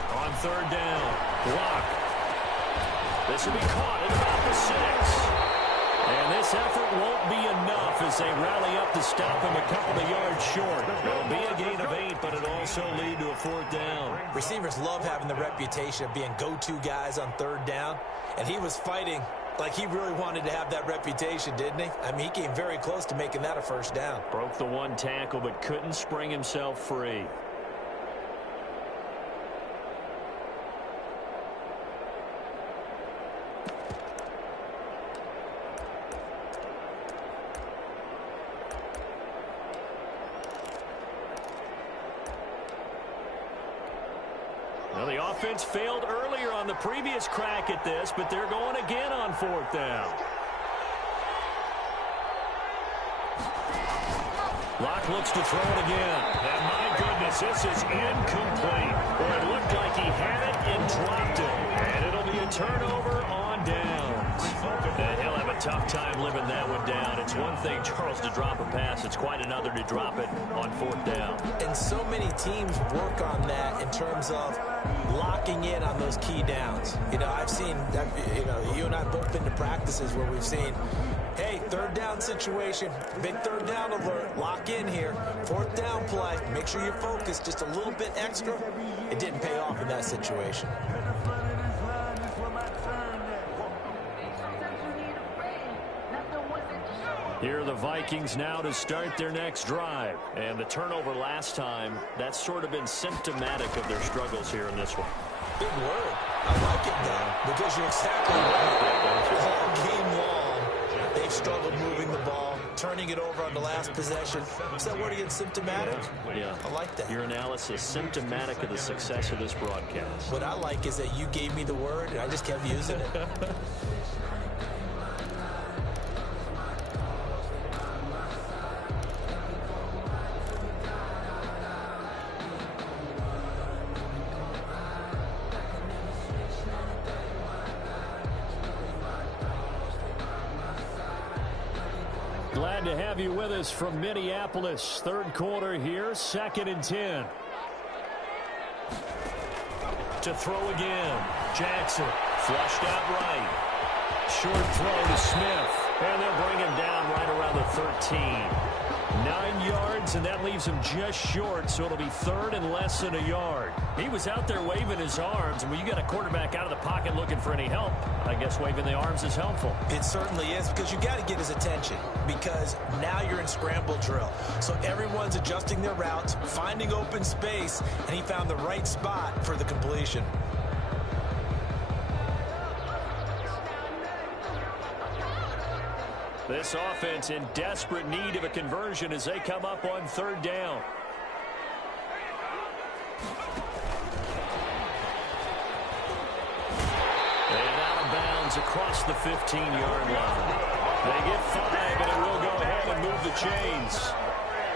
On 3rd down, Locke. This will be caught at about the 6. And this effort won't be enough as they rally up to stop him a couple of yards short. It'll be a gain of 8, but it'll also lead to a 4th down. Receivers love having the reputation of being go-to guys on 3rd down. And he was fighting like he really wanted to have that reputation, didn't he? I mean, he came very close to making that a 1st down. Broke the one tackle, but couldn't spring himself free. Well, the offense failed earlier on the previous crack at this, but they're going again on 4th down. Locke looks to throw it again. And my goodness, this is incomplete. Well, it looked like he had it and dropped it. And it'll be a turnover on downs. And he'll have a tough time living that one down. It's one thing, Charles, to drop a pass. It's quite another to drop it on 4th down. And so many teams work on that in terms of locking in on those key downs. You know, I've seen, you and I have both been to practices where we've seen, hey, 3rd down situation, big 3rd down alert, lock in here, 4th down play, make sure you're focused just a little bit extra. It didn't pay off in that situation. Here are the Vikings now to start their next drive. And the turnover last time, that's sort of been symptomatic of their struggles here in this one. Big word. I like it, though, because you're exactly right. All game long, they've struggled moving the ball, turning it over on the last possession. Is that word again, symptomatic? Yeah. I like that. Your analysis, symptomatic of the success of this broadcast. What I like is that you gave me the word, and I just kept using it. Glad to have you with us from Minneapolis. Third quarter here, 2nd and 10. To throw again. Jackson flushed out right. Short throw to Smith. And they'll bring him down right around the 13. 9 yards, and that leaves him just short, so it'll be third and less than a yard. He was out there waving his arms, and when you got a quarterback out of the pocket looking for any help, I guess waving the arms is helpful. It certainly is, because you got to get his attention, because now you're in scramble drill. So everyone's adjusting their routes, finding open space, and he found the right spot for the completion. This offense in desperate need of a conversion as they come up on third down. And out of bounds across the 15-yard line. They get 5, and it will go ahead and move the chains.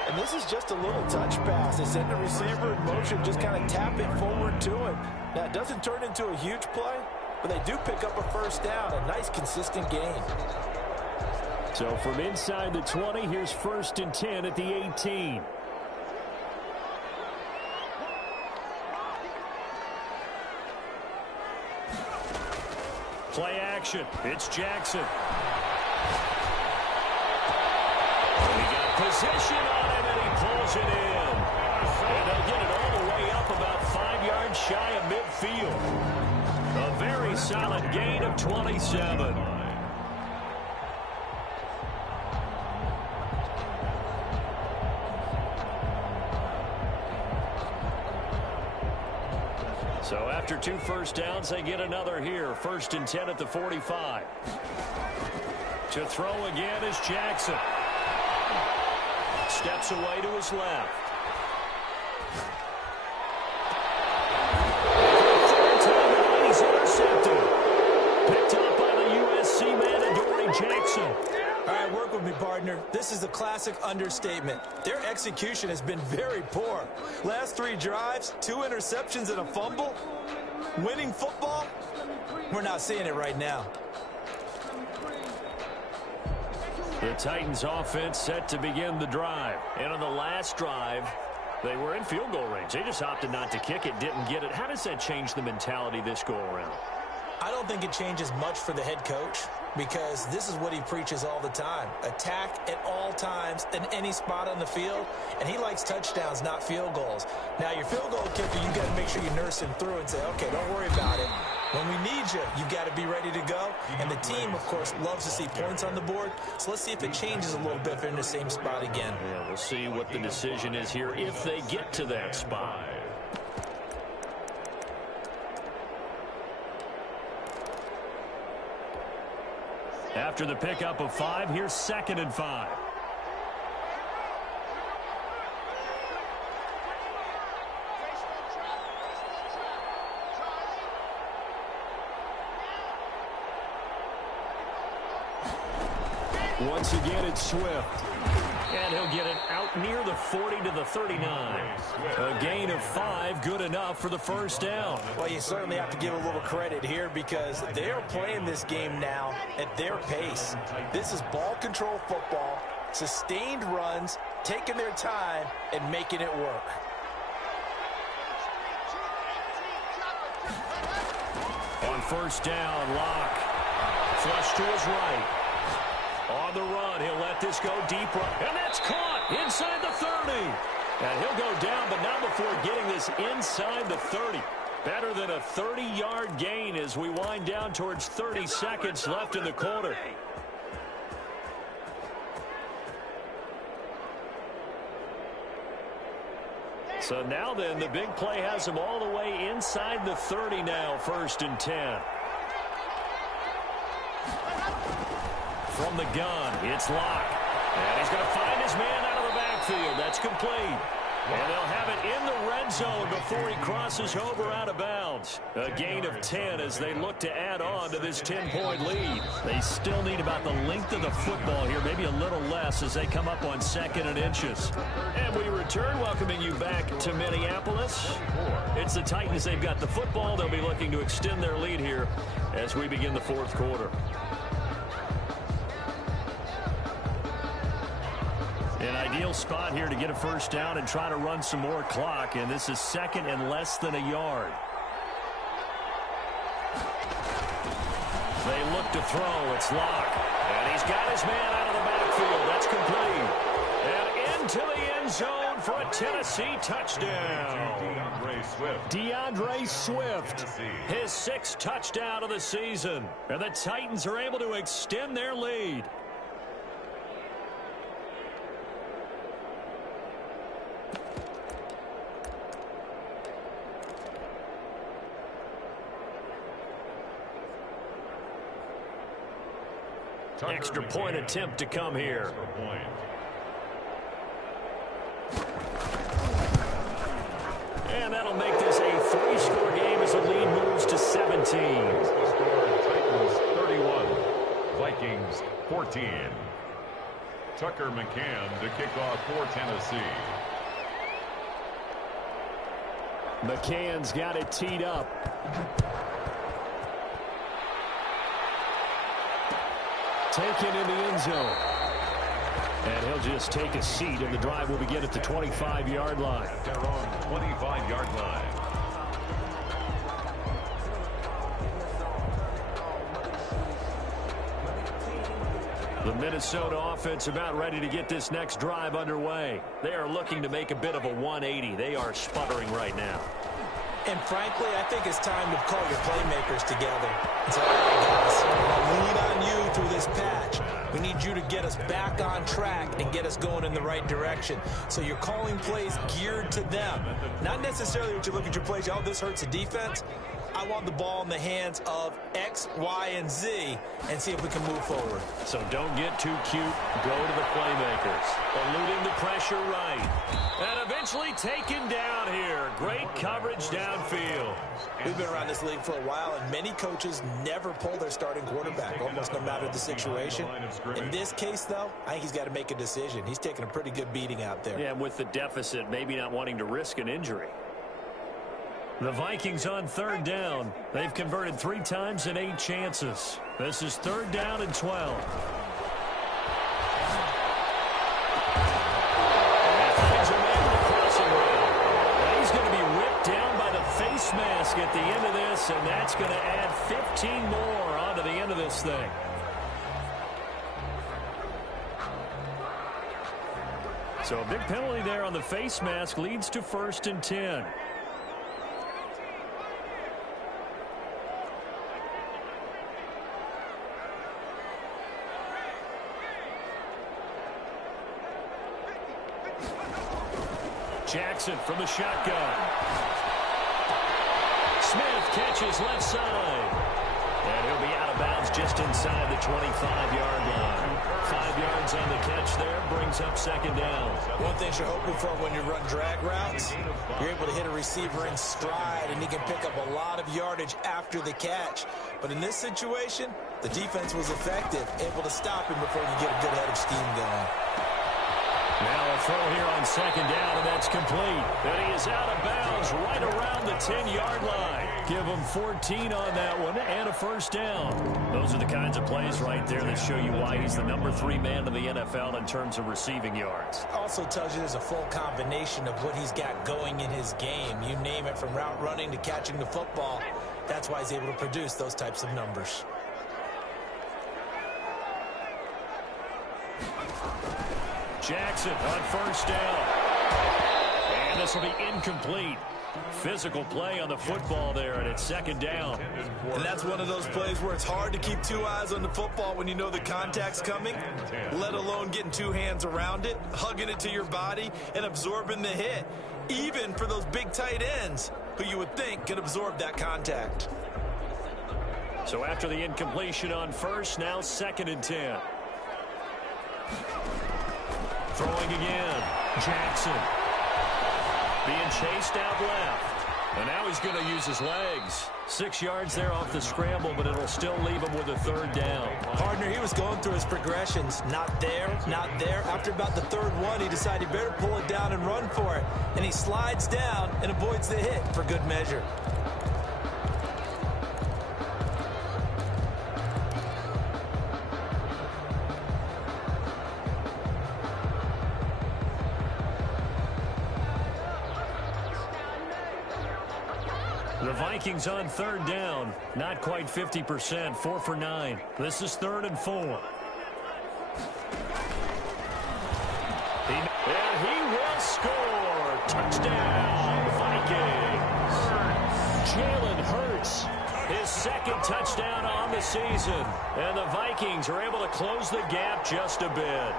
And this is just a little touch pass. They send the receiver in motion, just kind of tap it forward to him. Now, it doesn't turn into a huge play, but they do pick up a first down, a nice, consistent gain. So from inside the 20, here's 1st and 10 at the 18. Play action. It's Jackson. He got position on him, and he pulls it in. And they'll get it all the way up about 5 yards shy of midfield. A very solid gain of 27. So after 2 first downs, they get another here. 1st and 10 at the 45. To throw again is Jackson. Steps away to his left. Third time tonight, he's intercepted. Picked up by the USC man, Adoree Jackson. All right, work with me, partner. This is a classic understatement. Their execution has been very poor. Last 3 drives, 2 interceptions and a fumble. Winning football? We're not seeing it right now. The Titans offense set to begin the drive. And on the last drive, they were in field goal range. They just opted not to kick it, didn't get it. How does that change the mentality this go around? I don't think it changes much for the head coach, because this is what he preaches all the time. Attack at all times in any spot on the field, and he likes touchdowns, not field goals. Now, your field goal kicker, you got to make sure you nurse him through and say, okay, don't worry about it. When we need you, you got to be ready to go. And the team, of course, loves to see points on the board. So let's see if it changes a little bit if they're in the same spot again. Yeah, we'll see what the decision is here if they get to that spot. After the pickup of 5, here's 2nd and 5. Once again, it's Swift. And he'll get it out near the 40 to the 39. A gain of 5, good enough for the first down. Well, you certainly have to give a little credit here, because they're playing this game now at their pace. This is ball control football, sustained runs, taking their time, and making it work. On first down, Locke. Flush to his right. On the run, he'll let this go deep run. And that's caught inside the 30. And he'll go down, but not before getting this inside the 30. Better than a 30-yard gain as we wind down towards 30 seconds left in the quarter. So now then, the big play has him all the way inside the 30 now, 1st and 10. From the gun, it's Locke. And he's going to find his man out of the backfield. That's complete. And they'll have it in the red zone before he crosses over out of bounds. A gain of 10 as they look to add on to this 10-point lead. They still need about the length of the football here, maybe a little less as they come up on 2nd and inches. And we return, welcoming you back to Minneapolis. It's the Titans. They've got the football. They'll be looking to extend their lead here as we begin the 4th quarter. An ideal spot here to get a first down and try to run some more clock, and this is second and less than a yard. They look to throw. It's Locke. And he's got his man out of the backfield. That's complete. And into the end zone for a Tennessee touchdown. DeAndre Swift, his 6th touchdown of the season. And the Titans are able to extend their lead. Extra point attempt to come here. And that'll make this a 3-score game as the lead moves to 17. The score, Titans 31, Vikings 14. Tucker McCann to kick off for Tennessee. McCann's got it teed up. Taken in the end zone. And he'll just take a seat, and the drive will begin at the 25-yard line. At their own 25-yard line. The Minnesota offense about ready to get this next drive underway. They are looking to make a bit of a 180. They are sputtering right now. And frankly, I think it's time to call your playmakers together. It's all right, guys. I'll lean on you through this patch. We need you to get us back on track and get us going in the right direction. So you're calling plays geared to them. Not necessarily what you look at your plays, oh, this hurts the defense. I want the ball in the hands of X, Y, and Z and see if we can move forward. So don't get too cute. Go to the playmakers. Eluding the pressure right. And eventually taken down here. Great coverage downfield. We've been around this league for a while, and many coaches never pull their starting quarterback, almost no matter the situation. In this case, though, I think he's got to make a decision. He's taking a pretty good beating out there. Yeah, with the deficit, maybe not wanting to risk an injury. The Vikings on 3rd down. They've converted 3 times in 8 chances. This is 3rd down and 12. And finds a man in the crossing route. And he's going to be ripped down by the face mask at the end of this, and that's going to add 15 more onto the end of this thing. So a big penalty there on the face mask leads to 1st and 10. Jackson from the shotgun. Smith catches left side. And he'll be out of bounds just inside the 25-yard line. 5 yards on the catch there, brings up 2nd down. One thing you're hoping for when you run drag routes, you're able to hit a receiver in stride, and he can pick up a lot of yardage after the catch. But in this situation, the defense was effective, able to stop him before he could get a good head of steam going. Now a throw here on 2nd down, and that's complete. And he is out of bounds right around the 10-yard line. Give him 14 on that one and a 1st down. Those are the kinds of plays right there that show you why he's the number 3 man in the NFL in terms of receiving yards. Also tells you there's a full combination of what he's got going in his game. You name it, from route running to catching the football. That's why he's able to produce those types of numbers. Jackson on 1st down. And this will be incomplete. Physical play on the football there, and it's 2nd down. And that's one of those plays where it's hard to keep 2 eyes on the football when you know the contact's coming, let alone getting 2 hands around it, hugging it to your body, and absorbing the hit, even for those big tight ends who you would think could absorb that contact. So after the incompletion on 1st, now 2nd and 10. Throwing again. Jackson. Being chased out left. And now he's going to use his legs. 6 yards there off the scramble, but it'll still leave him with a 3rd down. Partner, he was going through his progressions. Not there, not there. After about the 3rd one, he decided he better pull it down and run for it. And he slides down and avoids the hit for good measure. The Vikings on third down. Not quite 50%. 4 for 9. This is 3rd and 4. And he will score. Touchdown, Vikings. Jalen Hurts, his 2nd touchdown on the season. And the Vikings are able to close the gap just a bit.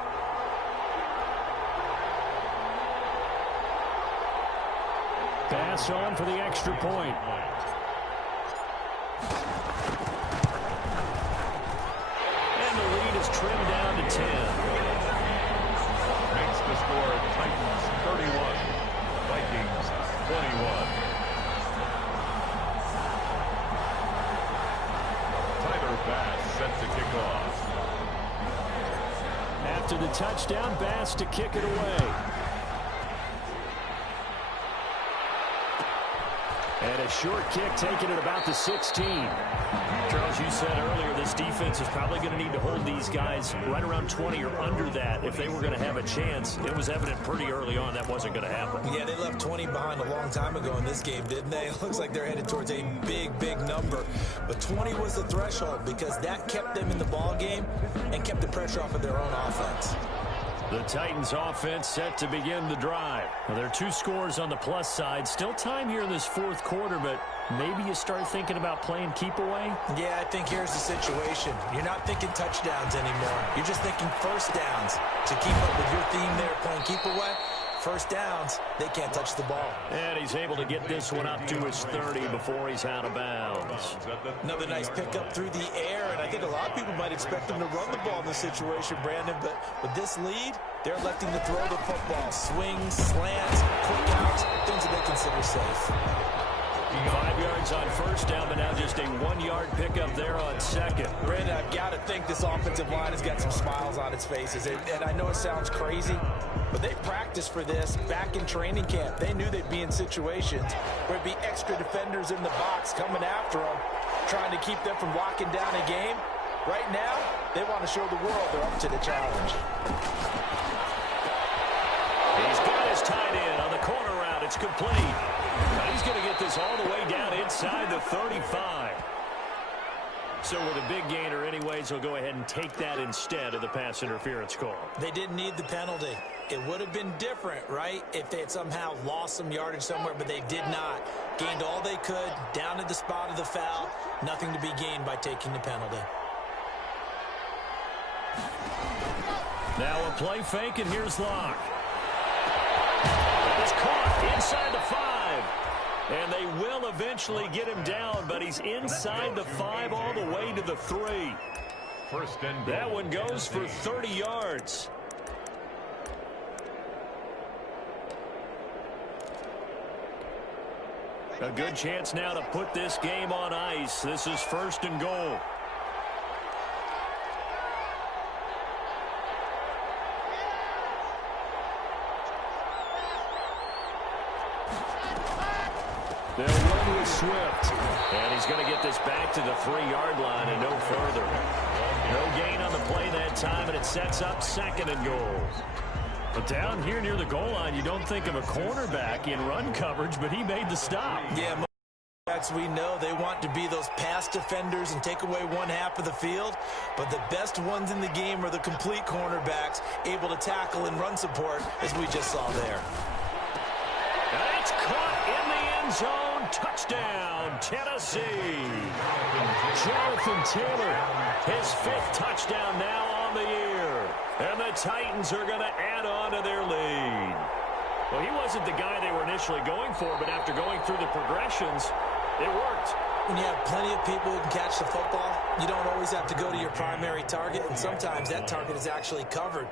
Pass on for the extra point. And the lead is trimmed down to 10. Makes the score Titans 31, Vikings 21. Tyler Bass set to kick off. After the touchdown, Bass to kick it away. And a short kick taken at about the 16. Charles, you said earlier this defense is probably going to need to hold these guys right around 20 or under that if they were going to have a chance. It was evident pretty early on that wasn't going to happen. Yeah, they left 20 behind a long time ago in this game, didn't they? It looks like they're headed towards a big, big number. But 20 was the threshold because that kept them in the ball game and kept the pressure off of their own offense. The Titans offense set to begin the drive. Well, there are 2 scores on the plus side. Still time here in this 4th quarter, but maybe you start thinking about playing keep away? Yeah, I think here's the situation. You're not thinking touchdowns anymore. You're just thinking first downs. To keep up with your theme there, playing keep away, first downs, they can't touch the ball. And he's able to get this one up to his 30 before he's out of bounds. Another nice pickup through the air, and I think a lot of people might expect them to run the ball in this situation, Brandon, but with this lead, they're electing to throw the football. Swings, slants, quick outs, things that they consider safe. 5 yards on first down, but now just a 1-yard pickup there on second. Brandon, I've got to think this offensive line has got some smiles on its faces. And I know it sounds crazy, but they practiced for this back in training camp. They knew they'd be in situations where it'd be extra defenders in the box coming after them, trying to keep them from locking down a game. Right now, they want to show the world they're up to the challenge. He's got his tight end on the corner route. It's complete. Now he's going to get this all the way down inside the 35. So with a big gainer anyways, he'll go ahead and take that instead of the pass interference call. They didn't need the penalty. It would have been different, right, if they had somehow lost some yardage somewhere, but they did not. Gained all they could, down to the spot of the foul. Nothing to be gained by taking the penalty. Now a play fake, and here's Locke. That is caught inside the 5. And they will eventually get him down, but he's inside the 5 all the way to the 3. First and that one goes for 30 yards. A good chance now to put this game on ice. This is 1st and goal. They'll run with Swift. And he's going to get this back to the 3-yard line and no further. No gain on the play that time, and it sets up 2nd and goal. But down here near the goal line, you don't think of a cornerback in run coverage, but he made the stop. Yeah, we know they want to be those pass defenders and take away one half of the field, but the best ones in the game are the complete cornerbacks, able to tackle and run support, as we just saw there. That's caught in the end zone. Touchdown, Tennessee. Jonathan Taylor, his 5th touchdown now on the year. And the Titans are going to add on to their lead. Well, he wasn't the guy they were initially going for, but after going through the progressions, it worked. When you have plenty of people who can catch the football, you don't always have to go to your primary target, and sometimes that target is actually covered.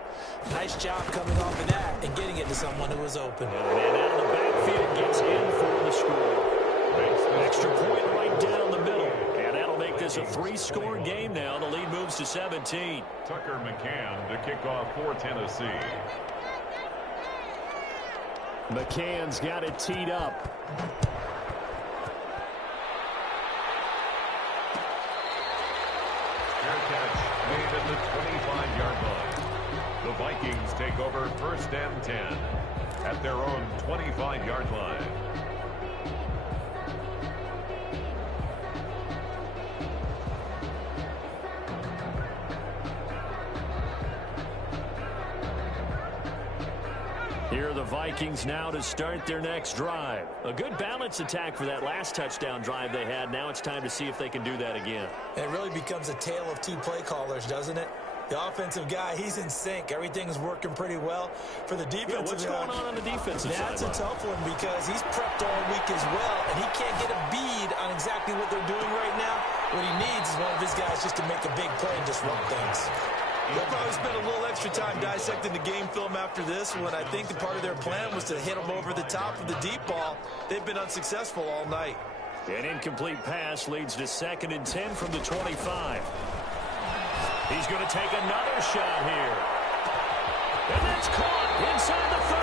Nice job coming off of that and getting it to someone who was open. And out of the backfield gets in for the score. Extra point right down the middle. And that'll make this a 3-score game now. The lead moves to 17. Tucker McCann to kick off for Tennessee. McCann's got it teed up. Fair catch made at the 25-yard line. The Vikings take over 1st and 10 at their own 25-yard line. are the Vikings now to start their next drive. A good balanced attack for that last touchdown drive they had. Now it's time to see if they can do that again. It really becomes a tale of two play callers, doesn't it? The offensive guy, he's in sync. Everything's working pretty well. For the defensive what's going on the defensive side? That's a tough one because he's prepped all week as well, and he can't get a bead on exactly what they're doing right now. What he needs is one of his guys just to make a big play and disrupt things. They'll probably spend a little extra time dissecting the game film after this one. I think the part of their plan was to hit them over the top of the deep ball. They've been unsuccessful all night. An incomplete pass leads to 2nd and 10 from the 25. He's going to take another shot here. And that's caught inside the 30.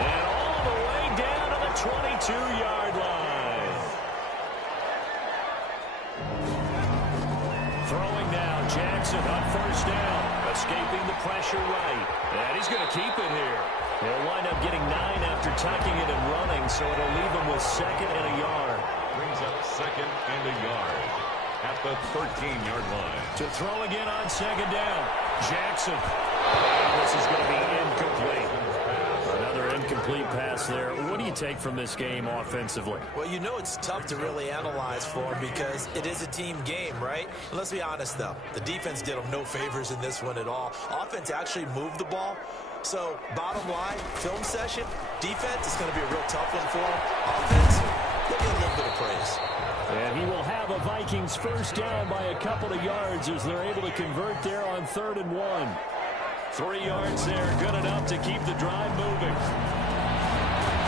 And all the way down to the 22-yard line. Throwing now, Jackson on 1st down. Escaping the pressure right. And he's going to keep it here. He'll wind up getting 9 after tucking it and running, so it'll leave him with 2nd and a yard. Brings up 2nd and a yard at the 13-yard line. To throw again on 2nd down. Jackson. And this is going to be incomplete. Another incomplete pass there. What do you take from this game offensively? Well, you know it's tough to really analyze for him because it is a team game, right? Let's be honest, though. The defense did them no favors in this one at all. Offense actually moved the ball. So, bottom line, film session, defense is going to be a real tough one for him. Offense, they'll get a little bit of praise. And he will have a Vikings 1st down by a couple of yards as they're able to convert there on 3rd and 1. 3 yards there, good enough to keep the drive moving.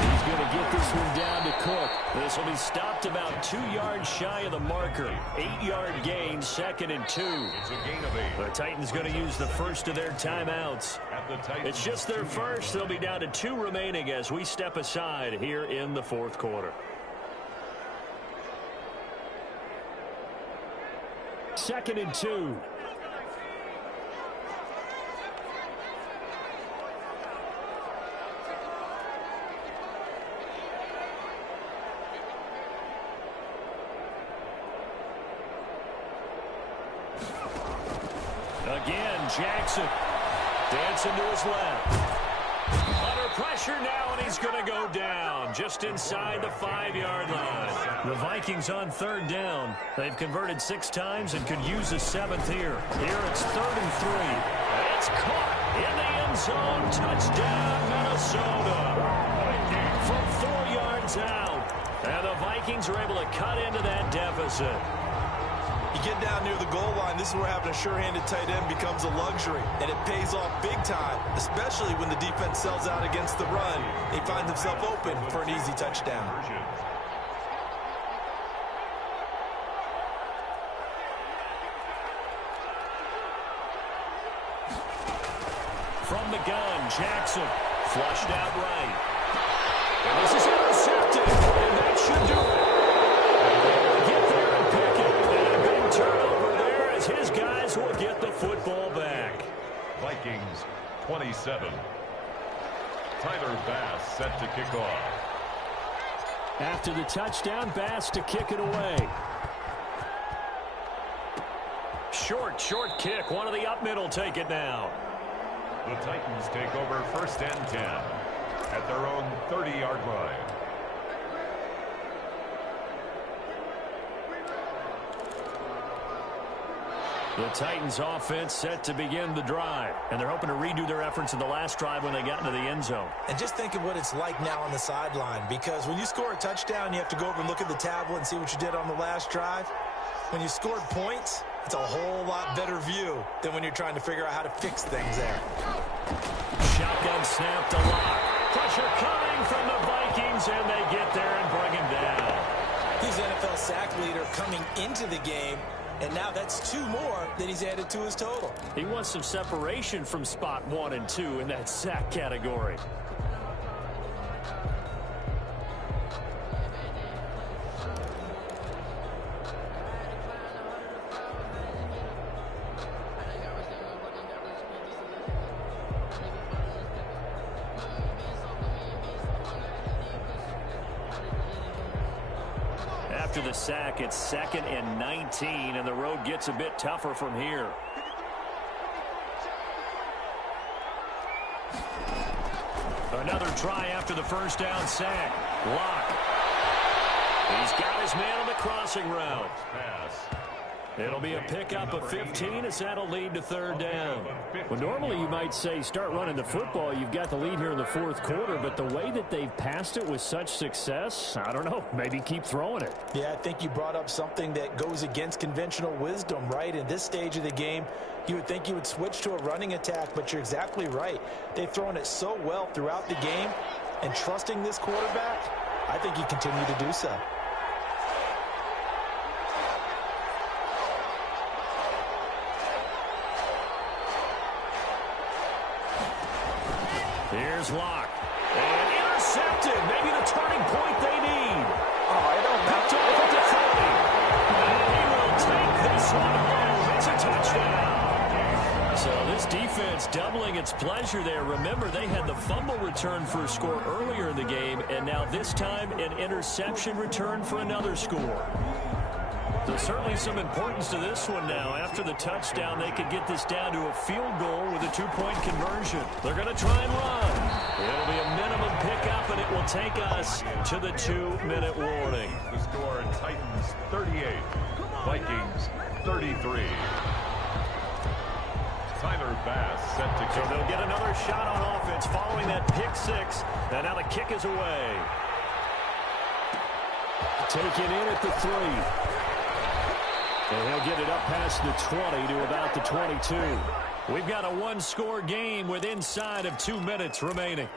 He's going to get this one down to Cook. This will be stopped about 2 yards shy of the marker. 8-yard gain, 2nd and 2. It's a gain of 8. The Titans going to use the first of their timeouts. It's just their first. They'll be down to 2 remaining as we step aside here in the 4th quarter. 2nd and 2. Again, Jackson dancing to his left. Under pressure now, and he's going to go down just inside the 5-yard line. The Vikings on 3rd down. They've converted 6 times and could use a 7th here. Here it's 3rd and 3. It's caught in the end zone. Touchdown, Minnesota. From 4 yards out. And the Vikings are able to cut into that deficit. You get down near the goal line, this is where having a sure-handed tight end becomes a luxury, and it pays off big time, especially when the defense sells out against the run. He finds himself open for an easy touchdown. From the gun, Jackson flushed out right. And this is intercepted, and that should do it. Get there and pick it. And a big turnover there as his guys will get the football back. Vikings 27. Tyler Bass set to kick off. After the touchdown, Bass to kick it away. Short kick. One of the up middle take it now. The Titans take over 1st and 10 at their own 30-yard line. The Titans offense set to begin the drive, and they're hoping to redo their efforts in the last drive when they got into the end zone. And just think of what it's like now on the sideline, because when you score a touchdown, you have to go over and look at the tablet and see what you did on the last drive. When you scored points, it's a whole lot better view than when you're trying to figure out how to fix things there. Shotgun snap to lock. Pressure coming from the Vikings, and they get there and bring him down. He's NFL sack leader coming into the game, and now that's 2 more that he's added to his total. He wants some separation from spot 1 and 2 in that sack category. After the sack, it's 2nd and 19, and the road gets a bit tougher from here. Another try after the first down sack. Locke. He's got his man on the crossing route. It'll be a pickup of 15 as that'll lead to third down. Well, normally you might say start running the football. You've got the lead here in the fourth quarter, but the way that they've passed it with such success, I don't know, maybe keep throwing it. Yeah, I think you brought up something that goes against conventional wisdom, right? In this stage of the game, you would think you would switch to a running attack, but you're exactly right. They've thrown it so well throughout the game, and trusting this quarterback, I think you continue to do so. Here's Locke. And intercepted. Maybe the turning point they need. Oh, I don't know. Picked off at the 30. And he will take this one home. It's a touchdown. So this defense doubling its pleasure there. Remember, they had the fumble return for a score earlier in the game, and now this time an interception return for another score. So certainly some importance to this one now. After the touchdown, they could get this down to a field goal with a two-point conversion. They're going to try and run. It'll be a minimum pickup, and it will take us to the 2-minute warning. The score, Titans 38, Vikings 33. Tyler Bass set to So kick. they'll get another shot on offense following that pick six. And now the kick is away. Taken in at the 3. And he'll get it up past the 20 to about the 22. We've got a one-score game with inside of 2 minutes remaining.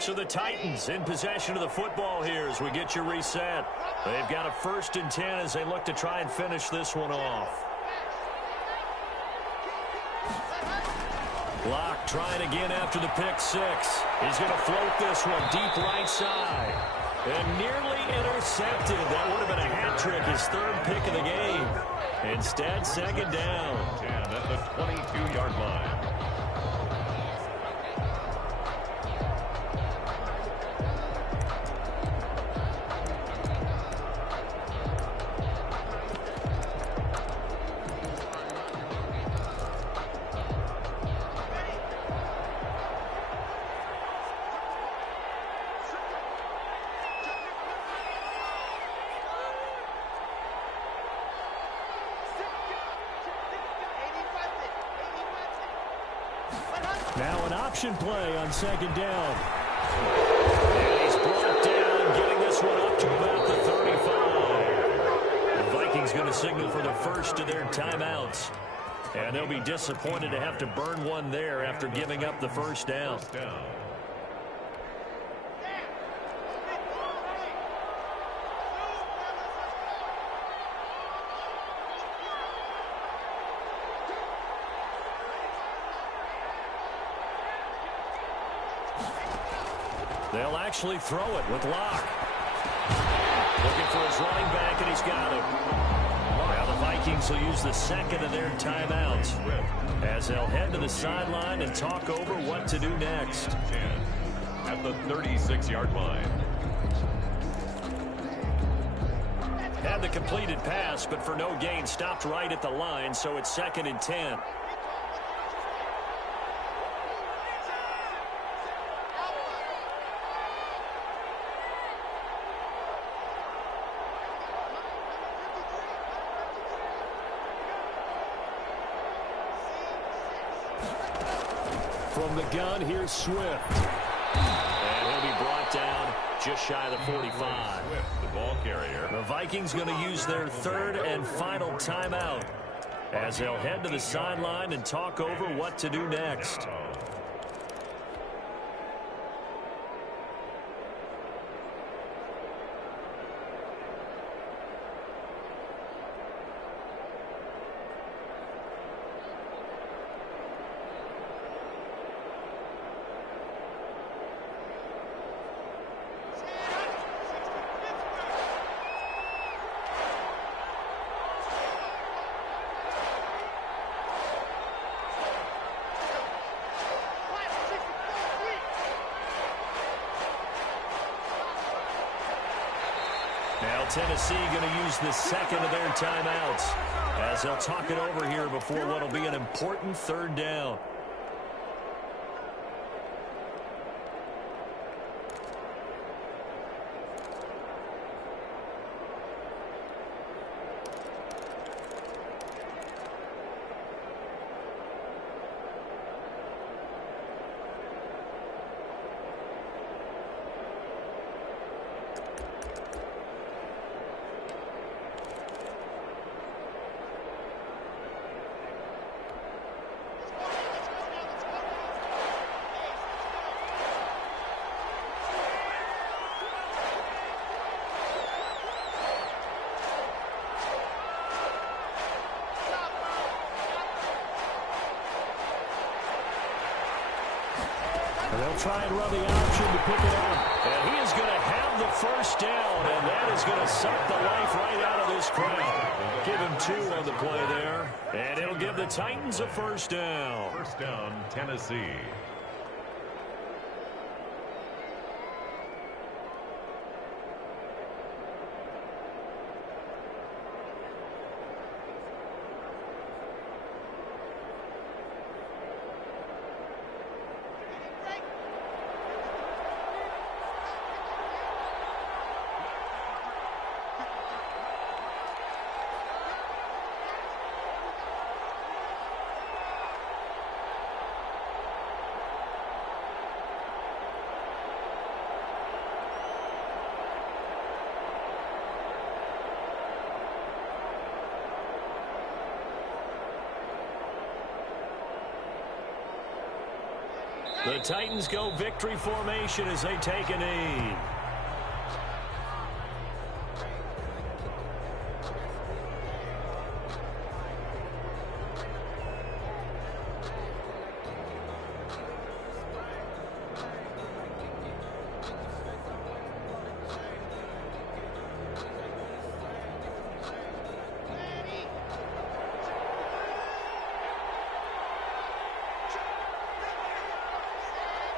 So the Titans in possession of the football here as we get you reset. They've got a 1st and 10 as they look to try and finish this one off. Locke trying again after the pick six. He's going to float this one deep right side. And nearly intercepted. That would have been a hat trick, his 3rd pick of the game. Instead, 2nd down. 10 at the 22-yard line. Now an option play on 2nd down. And he's brought down, getting this one up to about the 35. The Vikings going to signal for the first of their timeouts. And they'll be disappointed to have to burn one there after giving up the first down. They'll actually throw it with Locke. Looking for his running back, and he's got him. Now the Vikings will use the 2nd of their timeouts as they'll head to the sideline and talk over what to do next. 10 at the 36-yard line. Had the completed pass, but for no gain, stopped right at the line, so it's 2nd and 10. From the gun, here's Swift. And he'll be brought down just shy of the 45. Swift, the ball carrier. The Vikings going to use their 3rd and final timeout as they'll head to the sideline and talk over what to do next. Tennessee going to use the second of their timeouts as they'll talk it over here before what will be an important third down. They'll try and run the option to pick it up. And he is going to have the first down, and that is going to suck the life right out of this crowd. Give him 2 on the play there, and it'll give the Titans a first down. First down, Tennessee. The Titans go victory formation as they take a knee.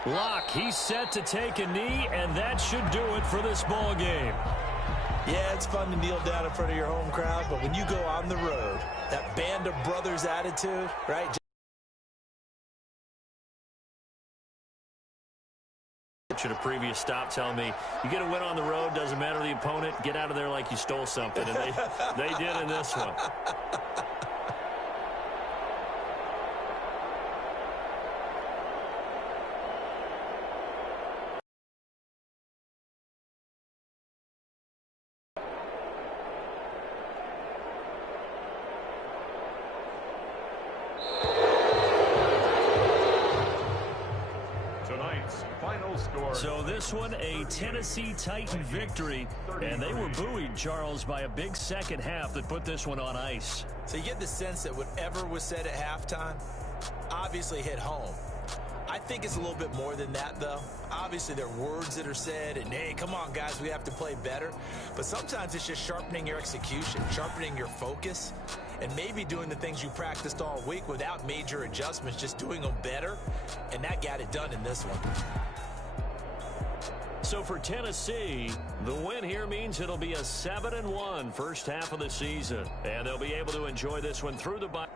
Locke, he's set to take a knee, and that should do it for this ball game. Yeah, it's fun to kneel down in front of your home crowd, but when you go on the road, that band of brothers attitude, right? Should a previous stop tell me, you get a win on the road, doesn't matter the opponent, get out of there like you stole something, and they did in this one. So this one, a Tennessee Titan victory, and they were buoyed, Charles, by a big second half that put this one on ice. So you get the sense that whatever was said at halftime obviously hit home. I think it's a little bit more than that, though. Obviously, there are words that are said, and, hey, come on, guys, we have to play better. But sometimes it's just sharpening your execution, sharpening your focus, and maybe doing the things you practiced all week without major adjustments, just doing them better, and that got it done in this one. So for Tennessee, the win here means it'll be a 7-1 first half of the season, and they'll be able to enjoy this one through the bye.